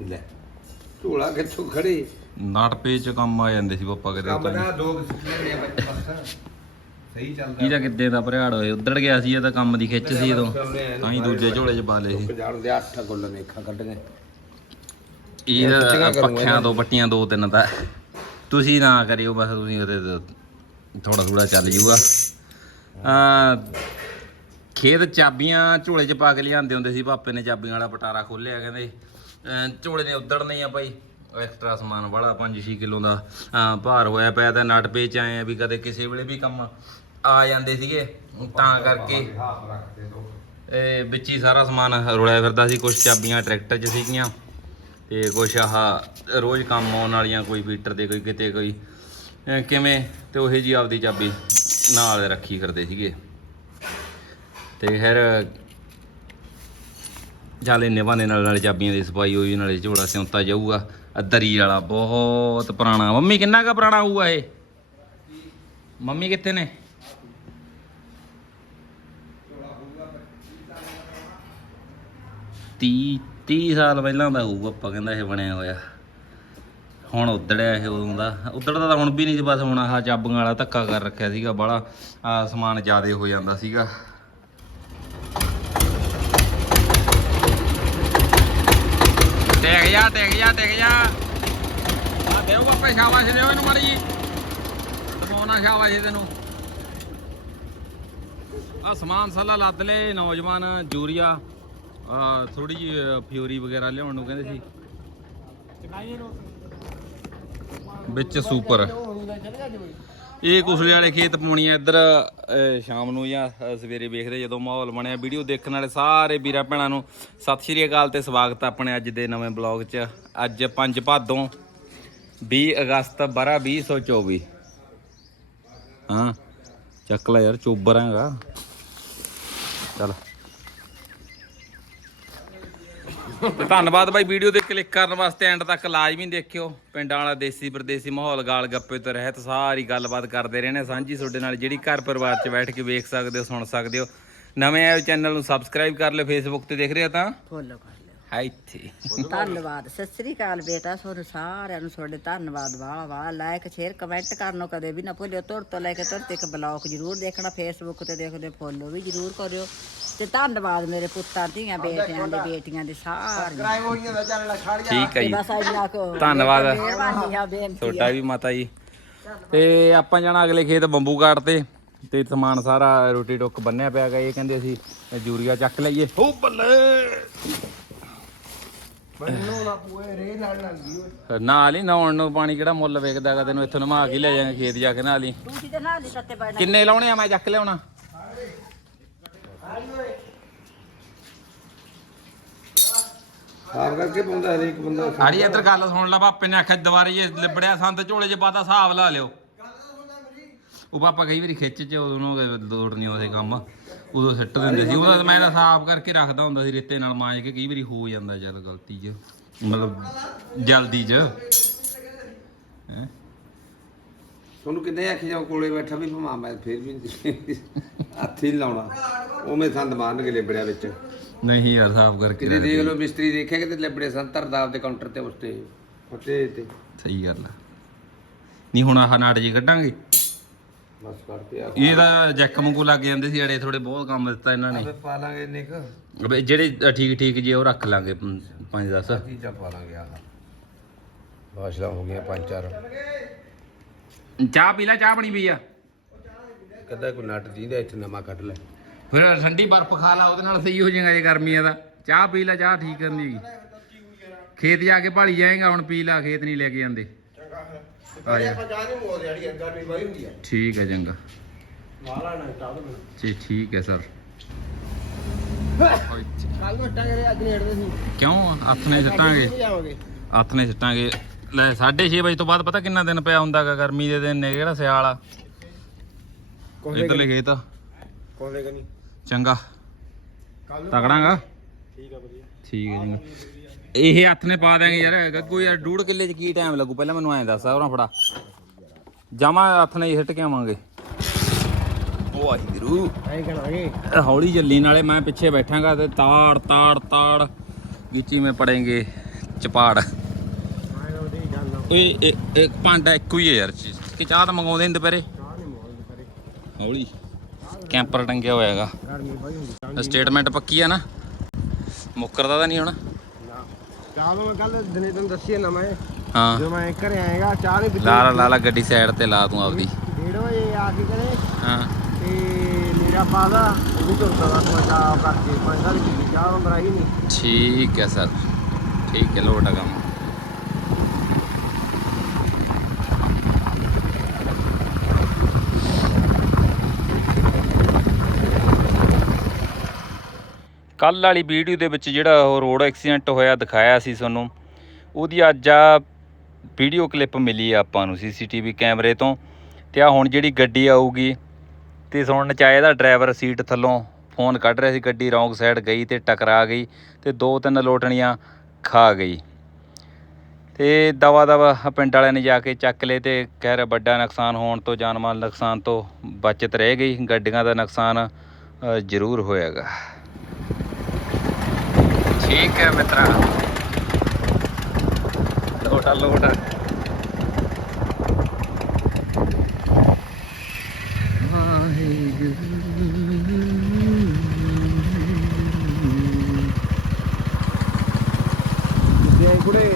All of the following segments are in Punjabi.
ਲੈ। ਝੋਲਾ ਕਿੱਥੋਂ ਖੜੀ? ਨਾਟ ਪੇਚ ਚ ਕੰਮ ਆ ਜਾਂਦੇ ਸੀ ਪਾਪਾ ਕਿਤੇ ਕੰਮ ਤਾਂ ਦਾ ਨੇ ਬਸ ਸਹੀ ਚੱਲਦਾ। ਇਹਦਾ ਕਿੱਦੇ ਦਾ ਭਰਿਆੜ ਹੋਏ? ਉੱਧੜ ਗਿਆ ਸੀ ਇਹ ਤਾਂ ਕੰਮ ਦੀ ਖਿੱਚ ਸੀ ਉਦੋਂ। ਤਾਂ ਹੀ ਦੂਜੇ ਝੋਲੇ 'ਚ ਪਾ ਲਏ ਸੀ। ਜਾਣ ਦੇ ਅੱਠ ਗੁੱਲ ਨੇਖਾ ਕੱਢ ਗਏ ਪੱਖਿਆਂ ਤੋਂ ਪੱਟੀਆਂ ਦੋ ਤਿੰਨ ਤਾਂ। ਤੁਸੀਂ ਨਾ ਕਰਿਓ ਬਸ ਤੁਸੀਂ ਉਹਦੇ ਥੋੜਾ ਥੋੜਾ ਚੱਲ ਜੂਗਾ। ਆ ਖੇਤ ਚਾਬੀਆਂ ਝੋਲੇ 'ਚ ਪਾ ਕੇ ਲਿਆਂਦੇ ਹੁੰਦੇ ਸੀ ਪਾਪੇ ਨੇ ਚਾਬੀਆਂ ਵਾਲਾ ਪਟਾਰਾ ਖੋਲਿਆ ਕਹਿੰਦੇ ਝੋਲੇ ਨੇ ਉਦੜਨੇ ਆ ਭਾਈ। ਐਕਸਟਰਾ ਸਮਾਨ ਵਾਲਾ 5-6 ਕਿਲੋ ਦਾ ਭਾਰ ਹੋਇਆ ਪਿਆ ਤਾਂ ਨਟ ਪੇਚ ਆਏ ਆ ਵੀ ਕਦੇ ਕਿਸੇ ਵੇਲੇ ਵੀ ਕੰਮ ਆ ਜਾਂਦੇ ਸੀਗੇ। ਤਾਂ ਕਰਕੇ ਇਹ ਵਿੱਚ ਹੀ ਸਾਰਾ ਸਮਾਨ ਰੁਲਿਆ ਫਿਰਦਾ ਸੀ ਕੁਝ ਚਾਬੀਆਂ ਟਰੈਕਟਰ 'ਚ ਸੀਗੀਆਂ। ਤੇ ਕੁਝ ਆਹ ਰੋਜ਼ ਕੰਮ ਆਉਣ ਵਾਲੀਆਂ ਕੋਈ ਫੀਟਰ ਦੇ ਕੋਈ ਕਿਤੇ ਕੋਈ ਕਿਵੇਂ ਤੇ ਉਹੇ ਜੀ ਆਪਦੀ ਚਾਬੀ ਨਾਲ ਰੱਖੀ ਫਿਰਦੇ ਸੀਗੇ। ਤੇ ਫਿਰ ਚੱਲ ਇੰਨੇ ਬਹਾਨੇ ਨਾਲ, ਨਾਲੇ ਚਾਬੀਆਂ ਦੀ ਸਫ਼ਾਈ ਹੋਈ, ਨਾਲੇ ਝੋਲਾ ਸਿਉਂਤਾ ਜਾਊਗਾ। ਆਹ ਦਰੀ ਵਾਲਾ ਬਹੁਤ ਪੁਰਾਣਾ। ਮੰਮੀ, ਕਿੰਨਾ ਕੁ ਪੁਰਾਣਾ ਹੋਊਗਾ ਇਹ? ਮੰਮੀ, ਕਿੱਥੇ ਨੇ? ਤੀਹ 30 ਸਾਲ ਪਹਿਲਾਂ ਦਾ ਹੋਊਗਾ ਆਪਾਂ ਕਹਿੰਦਾ ਇਹ ਬਣਿਆ ਹੋਇਆ। ਹੁਣ ਉਦੜਿਆ ਇਹ ਉਦੋਂ ਦਾ। ਉਦੜਦਾ ਤਾਂ ਹੁਣ ਵੀ ਨਹੀਂ ਸੀ, ਬਸ ਹੁਣ ਆਹ ਚਾਬੀਆਂ ਵਾਲਾ ਧੱਕਾ ਕਰ ਰੱਖਿਆ ਸੀਗਾ ਬੜਾ ਆ ਸਮਾਨ ਜ਼ਿਆਦੇ ਹੋ ਜਾਂਦਾ ਸੀਗਾ। ਟੈਗ ਜਾ ਟੈਗ ਜਾ ਟੈਗ ਜਾ। ਆ ਦੇਓ ਬਾਪੇ ਸ਼ਾਬਾਸ਼ ਦਿਓ ਇਹਨੂੰ ਮਾੜੀ ਜੀ ਦਮਾਉਣਾ ਸ਼ਾਬਾਸ਼ ਤੈਨੂੰ। ਆ ਸਮਾਨ ਸਾਲਾ ਲੱਦ ਲੈ ਨੌਜਵਾਨ ਜੂਰੀਆ। ਆ ਥੋੜੀ ਜੀ ਫਿਊਰੀ ਵਗੈਰਾ ਲਿਆਉਣ ਨੂੰ ਕਹਿੰਦੇ ਸੀ। ਵਿੱਚ ਸੁਪਰ। ਇਹ ਕੁਸਲੇ ਵਾਲੇ ਖੇਤ ਪਾਉਣੀ ਆ ਇੱਧਰ ਸ਼ਾਮ ਨੂੰ ਜਾਂ ਸਵੇਰੇ ਵੇਖਦੇ ਜਦੋਂ ਮਾਹੌਲ ਬਣਿਆ। ਵੀਡੀਓ ਦੇਖਣ ਵਾਲੇ ਸਾਰੇ ਵੀਰਾਂ ਭੈਣਾਂ ਨੂੰ ਸਤਿ ਸ਼੍ਰੀ ਅਕਾਲ ਤੇ ਸਵਾਗਤ ਆਪਣੇ ਅੱਜ ਦੇ ਨਵੇਂ ਬਲੌਗ 'ਚ। ਅੱਜ 5 ਭਾਦੋਂ 20 ਅਗਸਤ 12 2024 ਹਾਂ, ਚੱਕ ਲੈ ਯਾਰ, ਚੋਬਰ ਹੈਗਾ। ਚਲ। ਤੇ ਧੰਨਵਾਦ ਬਾਈ ਵੀਡੀਓ ਤੇ ਕਲਿੱਕ ਕਰਨ ਵਾਸਤੇ ਐਂਡ ਤੱਕ ਲਾਜ਼ਮੀ ਦੇਖਿਓ। ਪਿੰਡਾਂ ਵਾਲਾ ਦੇਸੀ ਪਰਦੇਸੀ ਮਾਹੌਲ ਗਾਲ ਗੱਪੇ ਤੋਂ ਰਹਿਤ ਸਾਰੀ ਗੱਲਬਾਤ ਕਰਦੇ ਰਹਿੰਦੇ ਸਾਂਝੀ ਤੁਹਾਡੇ ਨਾਲ ਜਿਹੜੀ ਘਰ ਪਰਿਵਾਰ 'ਚ ਬੈਠ ਕੇ ਵੇਖ ਸਕਦੇ ਹੋ ਸੁਣ ਸਕਦੇ ਹੋ। ਨਵੇਂ ਆਏ ਚੈਨਲ ਨੂੰ ਸਬਸਕ੍ਰਾਈਬ ਕਰ ਲਿਓ ਫੇਸਬੁੱਕ ਤੇ ਦੇਖ ਰਹੇ ਹੋ ਤਾਂ। ਫੋਲੋ ਕਰ ਲਿਓ। ਹੈ ਇੱਥੇ। ਧੰਨਵਾਦ। ਸਤਿ ਸ੍ਰੀ ਅਕਾਲ ਬੇਟਾ ਤੁਹਾਨੂੰ ਸਾਰਿਆਂ ਨੂੰ ਤੁਹਾਡੇ ਧੰਨਵਾਦ। ਵਾਹ ਵਾਹ। ਲਾਇਕ ਸ਼ੇਅਰ ਕਮੈਂਟ ਕਰਨੋ ਕਦੇ ਵੀ ਨਾ ਭੁੱਲਿਓ। ਤੁਰ ਤੋਂ ਲੈ ਕੇ ਤੁਰ ਤੱਕ ਬਲੌਗ ਜਰੂਰ ਦੇਖਣਾ। ਫੇਸਬੁੱਕ ਤੇ ਦੇਖਦੇ ਫੋਲੋ ਵੀ ਜਰੂਰ ਕਰਿਓ। ਤੇ ਧੰਨਵਾਦ ਮੇਰੇ ਪੁੱਤਾਂ ਧੀਆਂ ਬੇਟਿਆਂ ਦੇ ਬੇਟੀਆਂ ਦੇ ਸਾਰਿਆਂ ਠੀਕ ਹੈ ਜੀ। ਬਸ ਇੰਨਾ ਕੁ ਧੰਨਵਾਦ। ਮਿਹਰਬਾਨੀ ਆ ਬੇਨਤੀ ਤੁਹਾਡਾ ਵੀ ਮਾਤਾ ਜੀ। ਤੇ ਆਪਾਂ ਜਾਣਾ ਅਗਲੇ ਖੇਤ ਬੰਬੂ ਕਾਟ ਤੇ। ਤੇ ਸਮਾਨ ਸਾਰਾ ਰੋਟੀ ਟੁੱਕ ਬੰਨਿਆ ਪਿਆ ਗਾ ਇਹ ਕਹਿੰਦੇ ਅਸੀਂ ਯੂਰੀਆ ਚੱਕ ਲਈਏ। ਹੋ ਬੱਲੇ। ਨਾਲ ਹੀ ਨਹਾਉਣ ਨੂੰ ਪਾਣੀ ਕਿਹੜਾ ਮੁੱਲ ਵੇਚਦਾ ਗਾ ਤੈਨੂੰ ਇੱਥੋਂ ਨਮਾ ਕੇ ਲੈ ਜਾਵਾਂਗੇ ਖੇਤ ਜਾ ਕੇ ਨਾਲ ਹੀ ਤੂੰ ਕਿਤੇ ਨਾਲ ਹੀ ਪੈਣਾ ਕਿੰਨੇ ਲਾਉਣੇ ਆ? ਮੈਂ ਚੱਕ ਲਿਆਉਣਾ। ਸਾਫ਼ ਕਰਕੇ ਪਾਉਂਦਾ ਹਰੇਕ ਬੰਦਾ ਆੜੀ ਇੱਧਰ ਗੱਲ ਸੁਣ ਲੈ ਪਾਪੇ ਨੇ ਆਖਿਆ ਦੁਬਾਰੇ ਜੇ ਲਿਬੜਿਆ ਸੰਦ ਝੋਲੇ 'ਚ ਪਾਤਾ ਹਿਸਾਬ ਲਾ ਲਿਓ। ਉਹ ਪਾਪਾ ਕਈ ਵਾਰੀ ਖਿੱਚ ਚ ਉਦੋਂ ਲੋੜ ਨਹੀਂ ਉਹਦੇ ਕੰਮ। ਉਦੋਂ ਸਿੱਟ ਦਿੰਦੇ ਸੀ ਉਹਦਾ ਮੈਂ ਤਾਂ ਸਾਫ਼ ਕਰਕੇ ਰੱਖਦਾ ਹੁੰਦਾ ਸੀ ਰੇਤੇ ਨਾਲ ਮਾਂਜ ਕੇ ਕਈ ਵਾਰੀ ਹੋ ਜਾਂਦਾ ਚੱਲ ਗਲਤੀ 'ਚ। ਮਤਲਬ ਜਲਦੀ 'ਚ। ਹੈਂ? ਤੁਹਾਨੂੰ ਕਿੰਨੇ ਆਖੀ ਜਾਓ ਕੋਲੇ ਬੈਠਾ ਵੀ ਭਮਾ ਮੈਂ ਫੇਰ ਵੀ ਹੱਥ ਹੀ ਨੀ ਲਾਉਣਾ। ਉਵੇਂ ਸੰਦ ਮਾਰਨ ਕੇ ਲਿਬੜਿਆ ਵਿੱਚ। ਨਹੀਂ ਯਾਰ ਸਾਫ਼ ਕਰਕੇ ਕਿਤੇ ਰੱਖ। ਦੇਖ ਲਓ ਮਿਸਤਰੀ ਦੇਖਿਆ ਕਿਤੇ ਲਿਬੜੇ ਸੰਤਰ ਦੇ ਕਾਊਂਟਰ ਤੇ ਉਸਤੇ ਫੱਟੇ ਤੇ। ਸਹੀ ਗੱਲ ਆ। ਨਹੀਂ ਹੁਣ ਆਹ ਨਾਟ ਜੀ ਕੱਢਾਂਗੇ। ਬਸ ਕਰਕੇ ਆ। ਇਹਦਾ ਜੈਕ ਵਾਂਗੂ ਲੱਗ ਜਾਂਦੇ ਸੀ ਅੜੇ ਥੋੜੇ ਬਹੁਤ ਕੰਮ ਦਿੱਤਾ ਇਹਨਾਂ ਨੇ। ਆਪੇ ਪਾ ਲਾਂਗੇ ਇੰਨੇ ਕੁ। ਅਬੇ ਜਿਹੜੇ ਠੀਕ ਠੀਕ ਜੇ ਉਹ ਰੱਖ ਲਾਂਗੇ 5 10 ਚੀਜ਼ਾਂ ਪਾ ਲਾਂਗੇ ਆ ਬਾਸ਼ਲਾ ਹੋ ਗਿਆ ਪੰਜ ਚਾਰ। ਚਾਹ ਪੀ ਲੈ ਚਾਹ ਬਣੀ ਪਈ ਆ। ਕਦਾ ਕੋਈ ਨਟ ਜੀਂਦਾ ਇੱਥੇ ਨਵਾਂ ਕੱਢ ਲੈ। ਫਿਰ ਠੰਡੀ ਬਰਫ਼ ਖਾ ਲਾ ਉਹਦੇ ਨਾਲ ਸਹੀ ਹੋ ਜਾਏਗਾ ਜੇ ਗਰਮੀਆਂ ਦਾ। ਚਾਹ ਪੀ ਲੈ ਚਾਹ ਠੀਕ ਕਰਨੀ ਹੈਗੀ ਖੇਤ ਜਾ ਕੇ ਭਾਲੀ ਜਾਏਗਾ ਹੁਣ ਪੀ ਲਾ ਖੇਤ ਨਹੀਂ ਲੈ ਕੇ ਜਾਂਦੇ। ਆ ਜਾ। ਠੀਕ ਹੈ ਚੰਗਾ। ਜੀ ਠੀਕ ਹੈ ਸਰ। ਕਿਉਂ? ਹੱਥ ਨੇ ਸਿੱਟਾਂਗੇ। ਹੱਥ ਨੇ ਸਿੱਟਾਂਗੇ। ਲੈ 6:30 ਵਜੇ ਤੋਂ ਬਾਅਦ ਪਤਾ ਕਿੰਨਾ ਦਿਨ ਪਿਆ ਹੁੰਦਾਗਾ ਗਰਮੀ ਦੇ ਦਿਨ ਨੇ ਕਿਹੜਾ ਸਿਆਲ ਆ? ਇਧਰਲੇ ਖੇਤ ਕੋਲੇ ਕਨੀ। ਚੰਗਾ। ਤਕੜਾਂਗਾ? ਠੀਕ ਆ ਵਧੀਆ। ਠੀਕ ਹੈ ਇਹ ਹੱਥ ਨੇ ਪਾ ਦਾਂਗੇ ਯਾਰ ਗੱਗੂ ਯਾਰ ਡੂੜ ਕਿੱਲੇ ਚ ਕੀ ਟਾਈਮ ਲੱਗੂ? ਪਹਿਲਾਂ ਮੈਨੂੰ ਐਂ ਦੱਸ ਉਹਨਾਂ ਫੜਾ। ਜਾਮਾ ਹੱਥ ਨੇ ਸਿੱਟ ਕੇ ਆਵਾਂਗੇ। ਵਾਹਿਗੁਰੂ ਐਂ ਕਹਾਂਗੇ ਹੌਲੀ ਚੱਲੀ ਨਾਲੇ ਮੈਂ ਪਿੱਛੇ ਬੈਠਾਂਗਾ ਤੇ ਤਾੜ ਤਾੜ ਤਾੜ ਗਿੱਚੀ ਮੇ ਪੜेंगे ਚਪਾੜ। ਓਏ ਇਹ ਇੱਕ ਭਾਂਡਾ ਇੱਕੋ ਹੀ ਹੈ ਯਾਰ ਚੀਜ਼। ਕਿ ਚਾਹ ਤਾਂ ਮੰਗਾਉਂਦੇ ਨੇ ਦੁਪਹਿਰੇ? ਹੌਲੀ। ਕੈਂਪਰ ਟੰਗਿਆ ਹੋਇਆ ਹੈਗਾ। ਸਟੇਟਮੈਂਟ ਪੱਕੀ ਆ ਨਾ? ਮੁੱਕਰਦਾ ਤਾਂ ਨਹੀਂ ਹੁਣ? ਚਾਹ ਮੈਂ ਕੱਲ ਦਿਨੇ ਤੈਨੂੰ ਦੱਸੀ ਨਾ ਮੈਂ। ਹਾਂ। ਜਦੋਂ ਮੈਂ ਘਰੇ ਆਏਗਾ ਚਾਹ ਨਹੀਂ ਪੀਤੀ ਲਾ ਲਾ ਲਾ ਗੱਡੀ ਸਾਈਡ ਤੇ ਲਾ ਤੂੰ ਆਪਦੀ। ਡੇਢ ਵਜੇ ਆ ਕੇ ਕਰੇ ਹਾਂ। ਤੇ ਮੇਰਾ ਪਾਦਾ ਉਹ ਤੁਰਦਾ ਦਾ ਚਾਹ ਕਰਕੇ ਮੈਂ ਕੱਲ ਪੀਤੀ ਚਾਹ ਨੰਬਰ ਆਈ ਨਹੀਂ ਠੀਕ ਹੈ ਸਰ। ਠੀਕ ਹੈ ਲੋਟ ਆ ਕੰਮ। ਕੱਲ ਵਾਲੀ ਵੀਡੀਓ ਦੇ ਵਿੱਚ ਜਿਹੜਾ ਉਹ ਰੋਡ ਐਕਸੀਡੈਂਟ ਹੋਇਆ ਦਿਖਾਇਆ ਸੀ ਤੁਹਾਨੂੰ ਉਹਦੀ ਅੱਜ ਆ ਵੀਡੀਓ ਕਲਿੱਪ ਮਿਲੀ ਆ ਆਪਾਂ ਨੂੰ ਸੀਸੀਟੀਵੀ ਕੈਮਰੇ ਤੋਂ ਤੇ ਆ ਹੁਣ ਜਿਹੜੀ ਗੱਡੀ ਆਊਗੀ ਤੇ ਸੁਣਨ ਚ ਆਇਆ ਇਹਦਾ ਡਰਾਈਵਰ ਸੀਟ ਥੱਲੋਂ ਫੋਨ ਕੱਢ ਰਿਹਾ ਸੀ ਗੱਡੀ ਰੌਂਗ ਸਾਈਡ ਗਈ ਤੇ ਟਕਰਾ ਗਈ ਤੇ ਦੋ ਤਿੰਨ ਲੋਟਣੀਆਂ ਖਾ ਗਈ। ਤੇ ਦਵਾ ਦਵਾ ਪਿੰਡ ਵਾਲਿਆਂ ਨੇ ਜਾ ਕੇ ਚੱਕ ਲਏ ਤੇ ਕਹਿ ਰਿਹਾ ਵੱਡਾ ਨੁਕਸਾਨ ਹੋਣ ਤੋਂ ਜਾਨ ਮਾਲ ਨੁਕਸਾਨ ਤੋਂ ਬਚਤ ਰਹਿ ਗਈ ਗੱਡੀਆਂ ਦਾ ਨੁਕਸਾਨ ਅ, ਜ਼ਰੂਰ ਹੋਏਗਾ ਠੀਕ ਹੈ ਮਿੱਤਰਾ। ਲੋਟਾ ਲੋਟਾ ਤੇ ਕੁੜੇ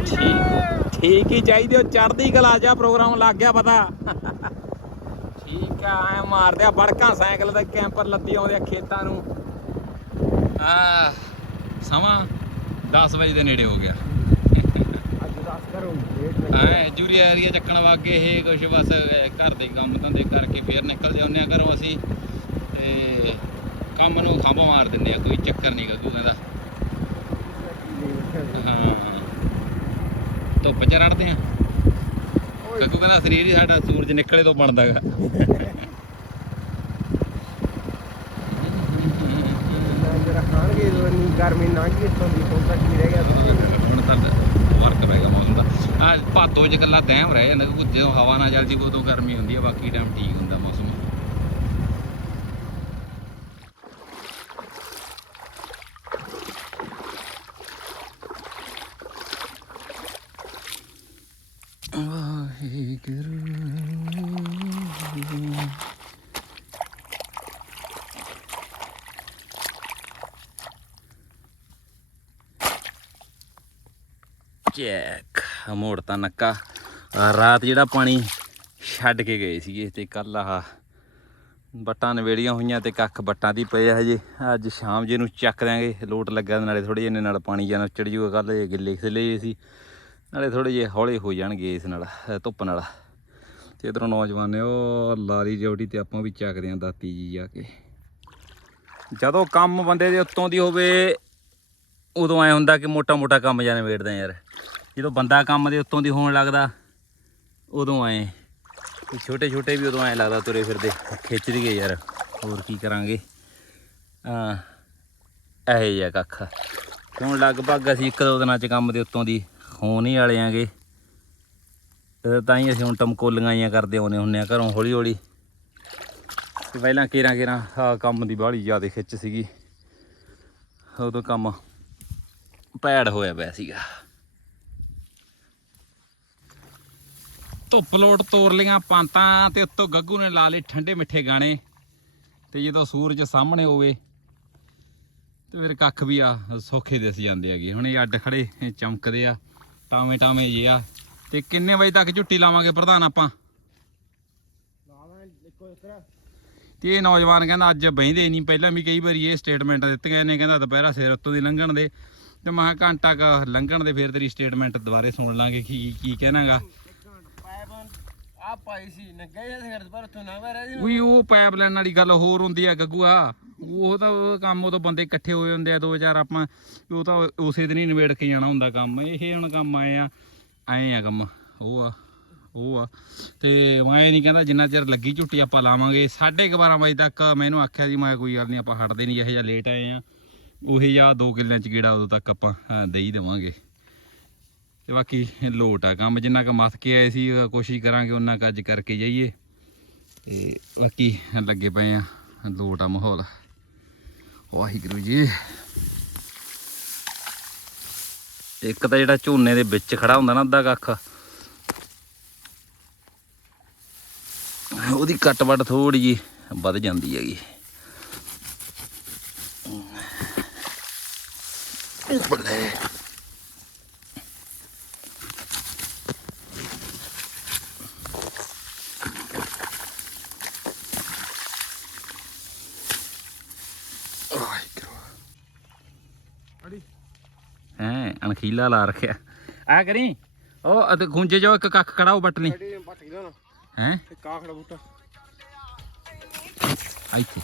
ਠੀਕ ਠੀਕ ਹੀ ਚਾਹੀਦੀ ਉਹ ਚੜਦੀ ਕਲਾ ਜਾ ਪ੍ਰੋਗਰਾਮ ਲੱਗ ਗਿਆ ਪਤਾ। ਠੀਕ ਆ ਐ ਮਾਰਦੇ ਆ ਬੜਕਾਂ ਸਾਈਕਲ ਤੇ ਕੈਂਪਰ ਲੱਦੀ ਆਉਂਦੇ ਆ ਖੇਤਾਂ ਨੂੰ। ਆ ਸਮਾਂ 10 ਵਜੇ ਦੇ ਨੇੜੇ ਹੋ ਗਿਆ। ਅੱਜ 10 ਕਰੋ ਡੇਢ ਐ ਏਰੀਆ ਚੱਕਣ ਵਾਗੇ ਇਹ ਕੁਛ ਬਸ ਘਰ ਦੇ ਕੰਮ ਧੰਦੇ ਕਰਕੇ ਫੇਰ ਨਿਕਲਦੇ ਹੁੰਨੇ ਆ ਘਰੋਂ ਅਸੀਂ। ਤੇ ਕੰਮ ਨੂੰ ਖੰਭ ਮਾਰ ਦਿੰਦੇ ਆ ਕੋਈ ਚੱਕਰ ਨਹੀਂ ਗੱਗੂ ਕਹਿੰਦਾ ਹਾਂ। ਧੁੱਪ ਚ ਰੜਦੇ ਆ। ਗੱਗੂ ਕਹਿੰਦਾ ਸਰੀਰ ਹੀ ਸਾਡਾ ਸੂਰਜ ਨਿਕਲੇ ਤੋਂ ਬਣਦਾਗਾ ਜਰਾ ਖਾਣਗੇ ਇੰਨੀ ਗਰਮੀ ਨਾ ਕੀ ਇੱਥੋਂ ਦੀ ਹੁਣ ਤੱਕ ਨਹੀਂ ਰਹਿ ਗਿਆ ਹੁਣ ਤਾਂ ਵਰਕ ਪੈ ਗਿਆ ਮੌਸਮ ਦਾ। ਆ ਭਾਦੋ ਚ ਇਕੱਲਾ ਤੈਮ ਰਹਿ ਜਾਂਦਾ ਕਿਉਂਕਿ ਜਦੋਂ ਹਵਾ ਨਾ ਚੱਲਦੀ ਉਦੋਂ ਗਰਮੀ ਹੁੰਦੀ ਆ ਬਾਕੀ ਟਾਈਮ ਠੀਕ ਹੁੰਦਾ। ਮੌਸਮ ਵਾਹਿਗੁਰੂ ਚੈੱਕ ਮੋੜਤਾ ਨੱਕਾ ਰਾਤ ਜਿਹੜਾ ਪਾਣੀ ਛੱਡ ਕੇ ਗਏ ਸੀਗੇ ਤੇ ਕੱਲ ਆਹ ਬੱਟਾਂ ਨਵੇੜੀਆਂ ਹੋਈਆਂ ਤੇ ਕੱਖ ਬੱਟਾਂ ਦੀ ਪਏ ਆ ਹਜੇ। ਅੱਜ ਸ਼ਾਮ ਜੇ ਨੂੰ ਚੱਕ ਦਿਆਂਗੇ। ਲੋਟ ਲੱਗਾ ਨਾਲੇ ਥੋੜੇ ਜਿਹੇ ਨਾਲ ਪਾਣੀ ਜਾਨ ਚੜ ਜੂਗਾ ਕੱਲ ਜੇ ਗਿੱਲੇ ਖਿਲੇ ਸੀ। ਨਾਲੇ ਥੋੜੇ ਜਿਹੇ ਹੌਲੇ ਹੋ ਜਾਣਗੇ ਇਸ ਨਾਲ ਧੁੱਪ ਨਾਲ। ਤੇ ਇਧਰੋਂ ਨੌਜਵਾਨ ਨੇ ਉਹ ਲਾਰੀ ਜੋੜੀ ਤੇ ਆਪਾਂ ਵੀ ਚੱਕਦੇ ਆਂ ਦਾਤੀ ਜੀ ਜਾ ਕੇ। ਜਦੋਂ ਕੰਮ ਬੰਦੇ ਦੇ ਉੱਤੋਂ ਦੀ ਹੋਵੇ, ਉਦੋਂ ਐ ਹੁੰਦਾ ਕਿ ਮੋਟਾ ਮੋਟਾ ਕੰਮ ਜਾਂ ਨਿਬੇੜਦਾ ਯਾਰ। ਜਦੋਂ ਬੰਦਾ ਕੰਮ ਦੇ ਉੱਤੋਂ ਦੀ ਹੋਣ ਲੱਗਦਾ, ਉਦੋਂ ਐ। ਛੋਟੇ ਛੋਟੇ ਵੀ ਉਦੋਂ ਐ ਲੱਗਦਾ ਤੁਰੇ ਫਿਰਦੇ, ਖਿੱਚ ਲਈਏ ਯਾਰ, ਹੋਰ ਕੀ ਕਰਾਂਗੇ। ਆ ਇਹ ਜਿਹਾ ਕੱਖ। ਹੁਣ ਲਗਭਗ ਅਸੀਂ ਇੱਕ ਦੋ ਦਿਨਾਂ ਚ ਕੰਮ ਦੇ ਉੱਤੋਂ ਦੀ ਹੋਣ ਹੀ ਵਾਲੇ ਆਂਗੇ। ਤਾਂ ਹੀ ਅਸੀਂ ਹੁਣ ਟਮਕੋਲੀਆਂ ਆਈਆਂ ਕਰਦੇ ਆਉਨੇ ਹੁੰਨੇ ਆ ਘਰੋਂ ਹੌਲੀ ਹੌਲੀ ਤੇ ਪਹਿਲਾਂ ਕੇਰਾਂ ਕੇਰਾਂ ਆ ਕੰਮ ਦੀ ਬਾਹਲੀ ਜ਼ਿਆਦਾ ਖਿੱਚ ਸੀਗੀ। ਉਦੋਂ ਕੰਮ ਪੈੜ ਹੋਇਆ ਪਿਆ ਸੀਗਾ। ਧੁੱਪ ਲੋਟ ਤੋਰ ਲੀਆਂ ਪਾਂਤਾਂ ਤੇ ਉੱਤੋਂ ਗੱਗੂ ਨੇ ਲਾ ਲਏ ਠੰਡੇ ਮਿੱਠੇ ਗਾਣੇ। ਤੇ ਜਦੋਂ ਸੂਰਜ ਸਾਹਮਣੇ ਹੋਵੇ ਤੇ ਫਿਰ ਕੱਖ ਵੀ ਆ, ਸੌਖੇ ਦਿਸ ਜਾਂਦੇ ਹੈਗੇ। ਹੁਣ ਇਹ ਅੱਡ ਖੜੇ ਚਮਕਦੇ ਆ। ਟਾਵੇਂ ਟਾਵੇਂ ਜੇ ਆ। ਤੇ ਕਿੰਨੇ ਵਜੇ ਤੱਕ ਝੁੱਟੀ ਲਾਵਾਂਗੇ ਪ੍ਰਧਾਨ ਆਪਾਂ? ਤੇ ਇਹ ਨੌਜਵਾਨ ਕਹਿੰਦਾ, ਅੱਜ ਬਹਿੰਦੇ ਨਹੀਂ ਪਹਿਲਾਂ ਵੀ ਕਈ ਵਾਰੀ ਇਹ ਸਟੇਟਮੈਂਟ ਦਿੱਤੀਆਂ ਨੇ ਕਹਿੰਦਾ ਦੁਪਹਿਰਾ ਸਿਰ ਉੱਤੋਂ ਦੀ ਲੰਘਣ ਦੇ। ਤੇ ਮੈਂ ਕਿਹਾ, ਘੰਟਾ ਕ ਲੰਘਣ ਦੇ, ਫਿਰ ਤੇਰੀ ਸਟੇਟਮੈਂਟ ਦੁਬਾਰੇ ਸੁਣ ਲਾਂਗੇ, ਕੀ ਕੀ ਕਹਿਣਾਗਾ। ਪਾਇਪ ਆ ਪਾਈ ਸੀ ਨੱਗੇ ਜਿਹਾ ਸਿਰ ਪਰ ਉੱਥੋਂ ਨਾ ਵਰਿਆ ਸੀ ਵੀ ਉਹ ਪਾਈਪਲਾਈਨ ਵਾਲੀ ਗੱਲ ਹੋਰ ਹੁੰਦੀ ਆ ਗੱਗੂਆ। ਉਹ ਤਾਂ ਉਹ ਕੰਮ ਉਦੋਂ ਬੰਦੇ ਇਕੱਠੇ ਹੋਏ ਹੁੰਦੇ ਆ, ਦੋ ਚਾਰ ਆਪਾਂ, ਉਹ ਤਾਂ ਉਸੇ ਦਿਨ ਹੀ ਨਿਬੇੜ ਕੇ ਜਾਣਾ ਹੁੰਦਾ ਕੰਮ। ਇਹ ਹੁਣ ਕੰਮ ਆਏ ਆ ਆਏ ਆ ਕੰਮ। ਉਹ ਆ ਉਹ ਆ। ਤੇ ਮੈਂ ਨਹੀਂ ਕਹਿੰਦਾ ਜਿੰਨਾ ਚਿਰ ਲੱਗੀ ਝੁੱਟੀ ਆਪਾਂ ਲਾਵਾਂਗੇ। 12:30 ਵਜੇ ਤੱਕ ਮੈਨੂੰ ਆਖਿਆ ਸੀ ਮੈਂ ਕੋਈ ਗੱਲ ਨਹੀਂ ਆਪਾਂ ਹਟਦੇ ਨਹੀਂ ਇਹੋ ਜਿਹਾ ਲੇਟ ਆਏ ਆ। ਉਹੀ ਜਾਂ ਦੋ ਕਿੱਲਿਆਂ ਚ ਕੀੜਾ ਉਦੋਂ ਤੱਕ ਆਪਾਂ ਦੇਈ ਦੇਵਾਂਗੇ। ਤੇ ਬਾਕੀ ਲੋਟ ਆ ਕੰਮ, ਜਿੰਨਾ ਕ ਮੱਥ ਕੇ ਆਏ ਸੀ, ਕੋਸ਼ਿਸ਼ ਕਰਾਂਗੇ ਉਹਨਾਂ ਕ ਅੱਜ ਕਰਕੇ ਜਾਈਏ। ਤੇ ਬਾਕੀ ਲੱਗੇ ਪਏ ਆ ਲੋਟ ਆ ਮਾਹੌਲ। ਵਾਹਿਗੁਰੂ ਜੀ। ਇੱਕ ਤਾਂ ਜਿਹੜਾ ਝੋਨੇ ਦੇ ਵਿੱਚ ਖੜਾ ਹੁੰਦਾ ਨਾ ਅੱਧਾ ਕੱਖ ਉਹਦੀ ਕੱਟ ਵੱਟ ਥੋੜੀ ਜੀ ਵੱਧ ਜਾਂਦੀ ਹੈਗੀ ਬੱਲੇ ਅਣਖੀਲਾ ਲਾ ਰੱਖਿਆ। ਆ ਕਰੀ। ਉਹ ਅਤੇ ਗੁੰਜੇ ਜੋ ਇੱਕ ਕੱਖ ਖੜਾ ਉਹ ਬੱਟ ਲਈ ਐਡੀ ਪੱਟ ਗਿਆ ਨਾ ਹੈ? ਤੇ ਕਾਖੜਾ ਬੂਟਾ। ਇੱਥੇ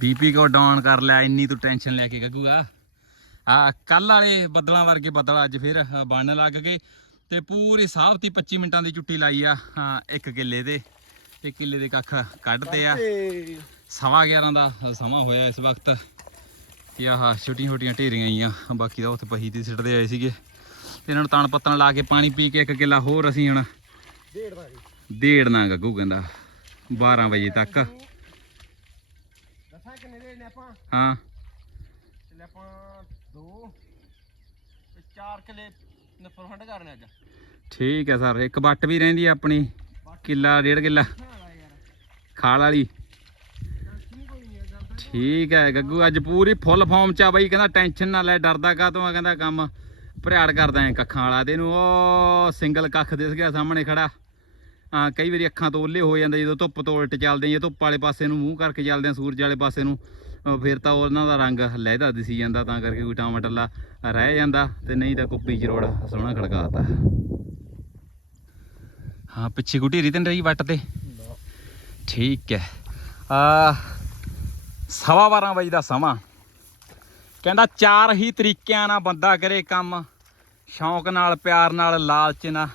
ਬੀਪੀ ਕੋ ਡਾਊਨ ਕਰ ਲਿਆ ਇੰਨੀ ਤੂੰ ਟੈਨਸ਼ਨ ਲੈ ਕੇ ਗੱਗੂਗਾ ਆ ਕੱਲ ਵਾਲੇ ਬੱਦਲਾਂ ਵਰਗੇ ਬੱਦਲ ਅੱਜ ਫਿਰ ਬਣਨ ਲੱਗ ਗਏ। ਤੇ ਪੂਰੀ ਸਾਫਤੀ 25 ਮਿੰਟਾਂ ਦੀ ਛੁੱਟੀ ਲਾਈ ਆ ਇੱਕ ਕਿੱਲੇ ਦੇ। ਤੇ ਕਿੱਲੇ ਦੇ ਕੱਖ ਕੱਢਤੇ ਆ। ਤੇ ਸਵਾ 11 ਦਾ ਸਮਾਂ ਹੋਇਆ ਇਸ ਵਕਤ। ਤੇ ਆਹ ਛੋਟੀਆਂ ਛੋਟੀਆਂ ਢੇਰੀਆਂ ਹੀ ਆ ਬਾਕੀ ਦਾ ਉੱਥੇ ਪਹੀ ਤੇ ਸਿੱਟਦੇ ਆਏ ਸੀਗੇ। ਤੇ ਇਹਨਾਂ ਨੂੰ ਤਣ ਪੱਤਣ ਲਾ ਕੇ ਪਾਣੀ ਪੀ ਕੇ ਇੱਕ ਕਿੱਲਾ ਹੋਰ ਅਸੀਂ ਹੁਣ ਡੇਢ ਦਾ ਜੀ ਦੇੜਨਾ ਗੱਗੂ ਕਹਿੰਦਾ। 12 ਵਜੇ ਤੱਕ। ਦੱਸਾਂ ਕਿੰਨੇ ਦੇ ਨੇ ਆਪਾਂ? ਹਾਂ। ਆਪਾਂ ਤੇ ਕਿਲੇ ਨਫਰ ਫੰਡ ਕਰਨੇ ਅੱਜ। ਠੀਕ ਹੈ ਸਰ ਇੱਕ ਬੱਟ ਵੀ ਰਹਿੰਦੀ ਆਪਣੀ। ਕਿੱਲਾ ਡੇਢ ਕਿੱਲਾ। ਖਾਲ ਵਾਲੀ। ਠੀਕ ਹੈ ਗੱਗੂ ਅੱਜ ਪੂਰੀ ਫੁੱਲ ਫਾਰਮ ਚ ਆ ਬਾਈ ਕਹਿੰਦਾ ਟੈਨਸ਼ਨ ਨਾ ਲੈ ਡਰਦਾ ਕਾ ਤੋਂ ਆ ਕਹਿੰਦਾ ਕੰਮ ਭਰਿਆੜ ਕਰਦਾ ਐ ਕੱਖਾਂ ਵਾਲਾ ਤੇ ਇਹਨੂੰ ਉਹ ਸਿੰਗਲ ਕੱਖ ਦਿਸ ਗਿਆ ਸਾਹਮਣੇ ਖੜਾ। ਆ ਕਈ ਵਾਰੀ ਅੱਖਾਂ ਤੋਂ ਓਲੇ ਹੋ ਜਾਂਦੇ ਜਦੋਂ ਧੁੱਪ ਤੋਂ ਉਲਟ ਚੱਲਦੇ ਆ ਧੁੱਪ ਵਾਲੇ ਪਾਸੇ ਨੂੰ ਮੂੰਹ ਕਰਕੇ ਚੱਲਦੇ ਆ ਸੂਰਜ ਵਾਲੇ ਪਾਸੇ ਨੂੰ ਫਿਰ ਤਾਂ ਉਹਨਾਂ ਦਾ ਰੰਗ ਲਹਿਦਾ ਦਿਸੀ ਜਾਂਦਾ ਤਾਂ ਕਰਕੇ ਕੋਈ ਟਾਮਾਟਰਲਾ ਰਹਿ ਜਾਂਦਾ ਤੇ ਨਹੀਂ ਤਾਂ ਕੁੱਪੀ ਚ ਰੋੜ ਸੋਹਣਾ ਖੜਕਾਤਾ। ਹਾਂ ਪਿੱਛੇ ਗੁਟੀਰੀ ਤੇ ਰਹੀ ਵੱਟ ਤੇ? ਠੀਕ ਹੈ। ਆ ਸਵਾ 12 ਵਜੇ ਦਾ ਸਮਾਂ। ਕਹਿੰਦਾ ਚਾਰ ਹੀ ਤਰੀਕਿਆਂ ਨਾਲ ਬੰਦਾ ਕਰੇ ਕੰਮ। ਸ਼ੌਂਕ ਨਾਲ, ਪਿਆਰ ਨਾਲ, ਲਾਲਚ ਨਾਲ,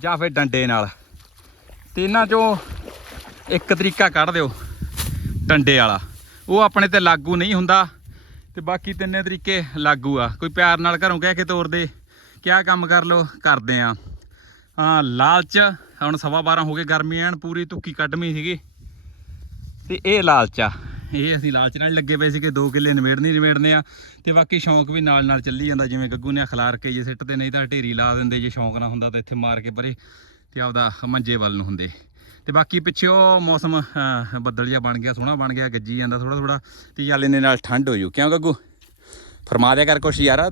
ਜਾਂ ਫਿਰ ਡੰਡੇ ਨਾਲ। ਤੇ ਇਹਨਾਂ ਚੋਂ ਇੱਕ ਤਰੀਕਾ ਕੱਢ ਦਿਓ, ਡੰਡੇ ਵਾਲਾ। ਉਹ ਆਪਣੇ ਤੇ ਲਾਗੂ ਨਹੀਂ ਹੁੰਦਾ ਤੇ ਬਾਕੀ ਤਿੰਨੇ ਤਰੀਕੇ ਲਾਗੂ ਆ। ਕੋਈ ਪਿਆਰ ਨਾਲ ਘਰੋਂ ਕਹਿ ਕੇ ਤੋਰ ਦੇ, ਕਿਆ ਕੰਮ ਕਰ ਲੋ ਕਰਦੇ ਆ। ਹਾਂ, ਲਾਲਚ, ਹੁਣ ਸਵਾ 12 ਹੋ ਗਏ, ਗਰਮੀ ਐਨ ਪੂਰੀ, ਧੁੱਕੀ ਕੱਢਮੀ ਸੀਗੀ। ਤੇ ਇਹ ਲਾਲਚ ਆ। ਇਹ ਅਸੀਂ ਲਾਲਚ ਨਾਲ ਲੱਗੇ ਪਏ ਸੀਗੇ 2 ਕਿੱਲੇ ਨਿਬੇੜਨੀ ਨਿਬੇੜਨੇ ਆ ਤੇ ਬਾਕੀ ਸ਼ੌਂਕ ਵੀ ਨਾਲ ਨਾਲ ਚੱਲੀ ਜਾਂਦਾ ਜਿਵੇਂ ਗੱਗੂ ਨੇ ਖਿਲਾਰ ਕੇ ਜੇ ਸਿੱਟ ਤੇ ਨਹੀਂ ਤਾਂ ਢੇਰੀ ਲਾ ਦਿੰਦੇ ਜੇ ਸ਼ੌਂਕ ਨਾ ਹੁੰਦਾ ਤਾਂ ਇੱਥੇ ਮਾਰ ਕੇ ਪਰੇ ਤੇ ਆਪਦਾ ਮੰਜੇ ਵੱਲ ਨੂੰ ਹੁੰਦੇ। ਤੇ ਬਾਕੀ ਪਿੱਛੇ ਉਹ ਮੌਸਮ ਬੱਦਲ ਜਿਹਾ ਬਣ ਗਿਆ ਸੋਹਣਾ ਬਣ ਗਿਆ ਗੱਜੀ ਜਾਂਦਾ ਥੋੜਾ ਥੋੜਾ ਤੇ ਚੱਲ ਇਹਨੇ ਨਾਲ ਠੰਡ ਹੋ ਜੂ। ਕਿਉਂ ਗੱਗੂ? ਫਰਮਾ ਦਿਆ ਕਰ ਕੁਛ ਯਾਰ।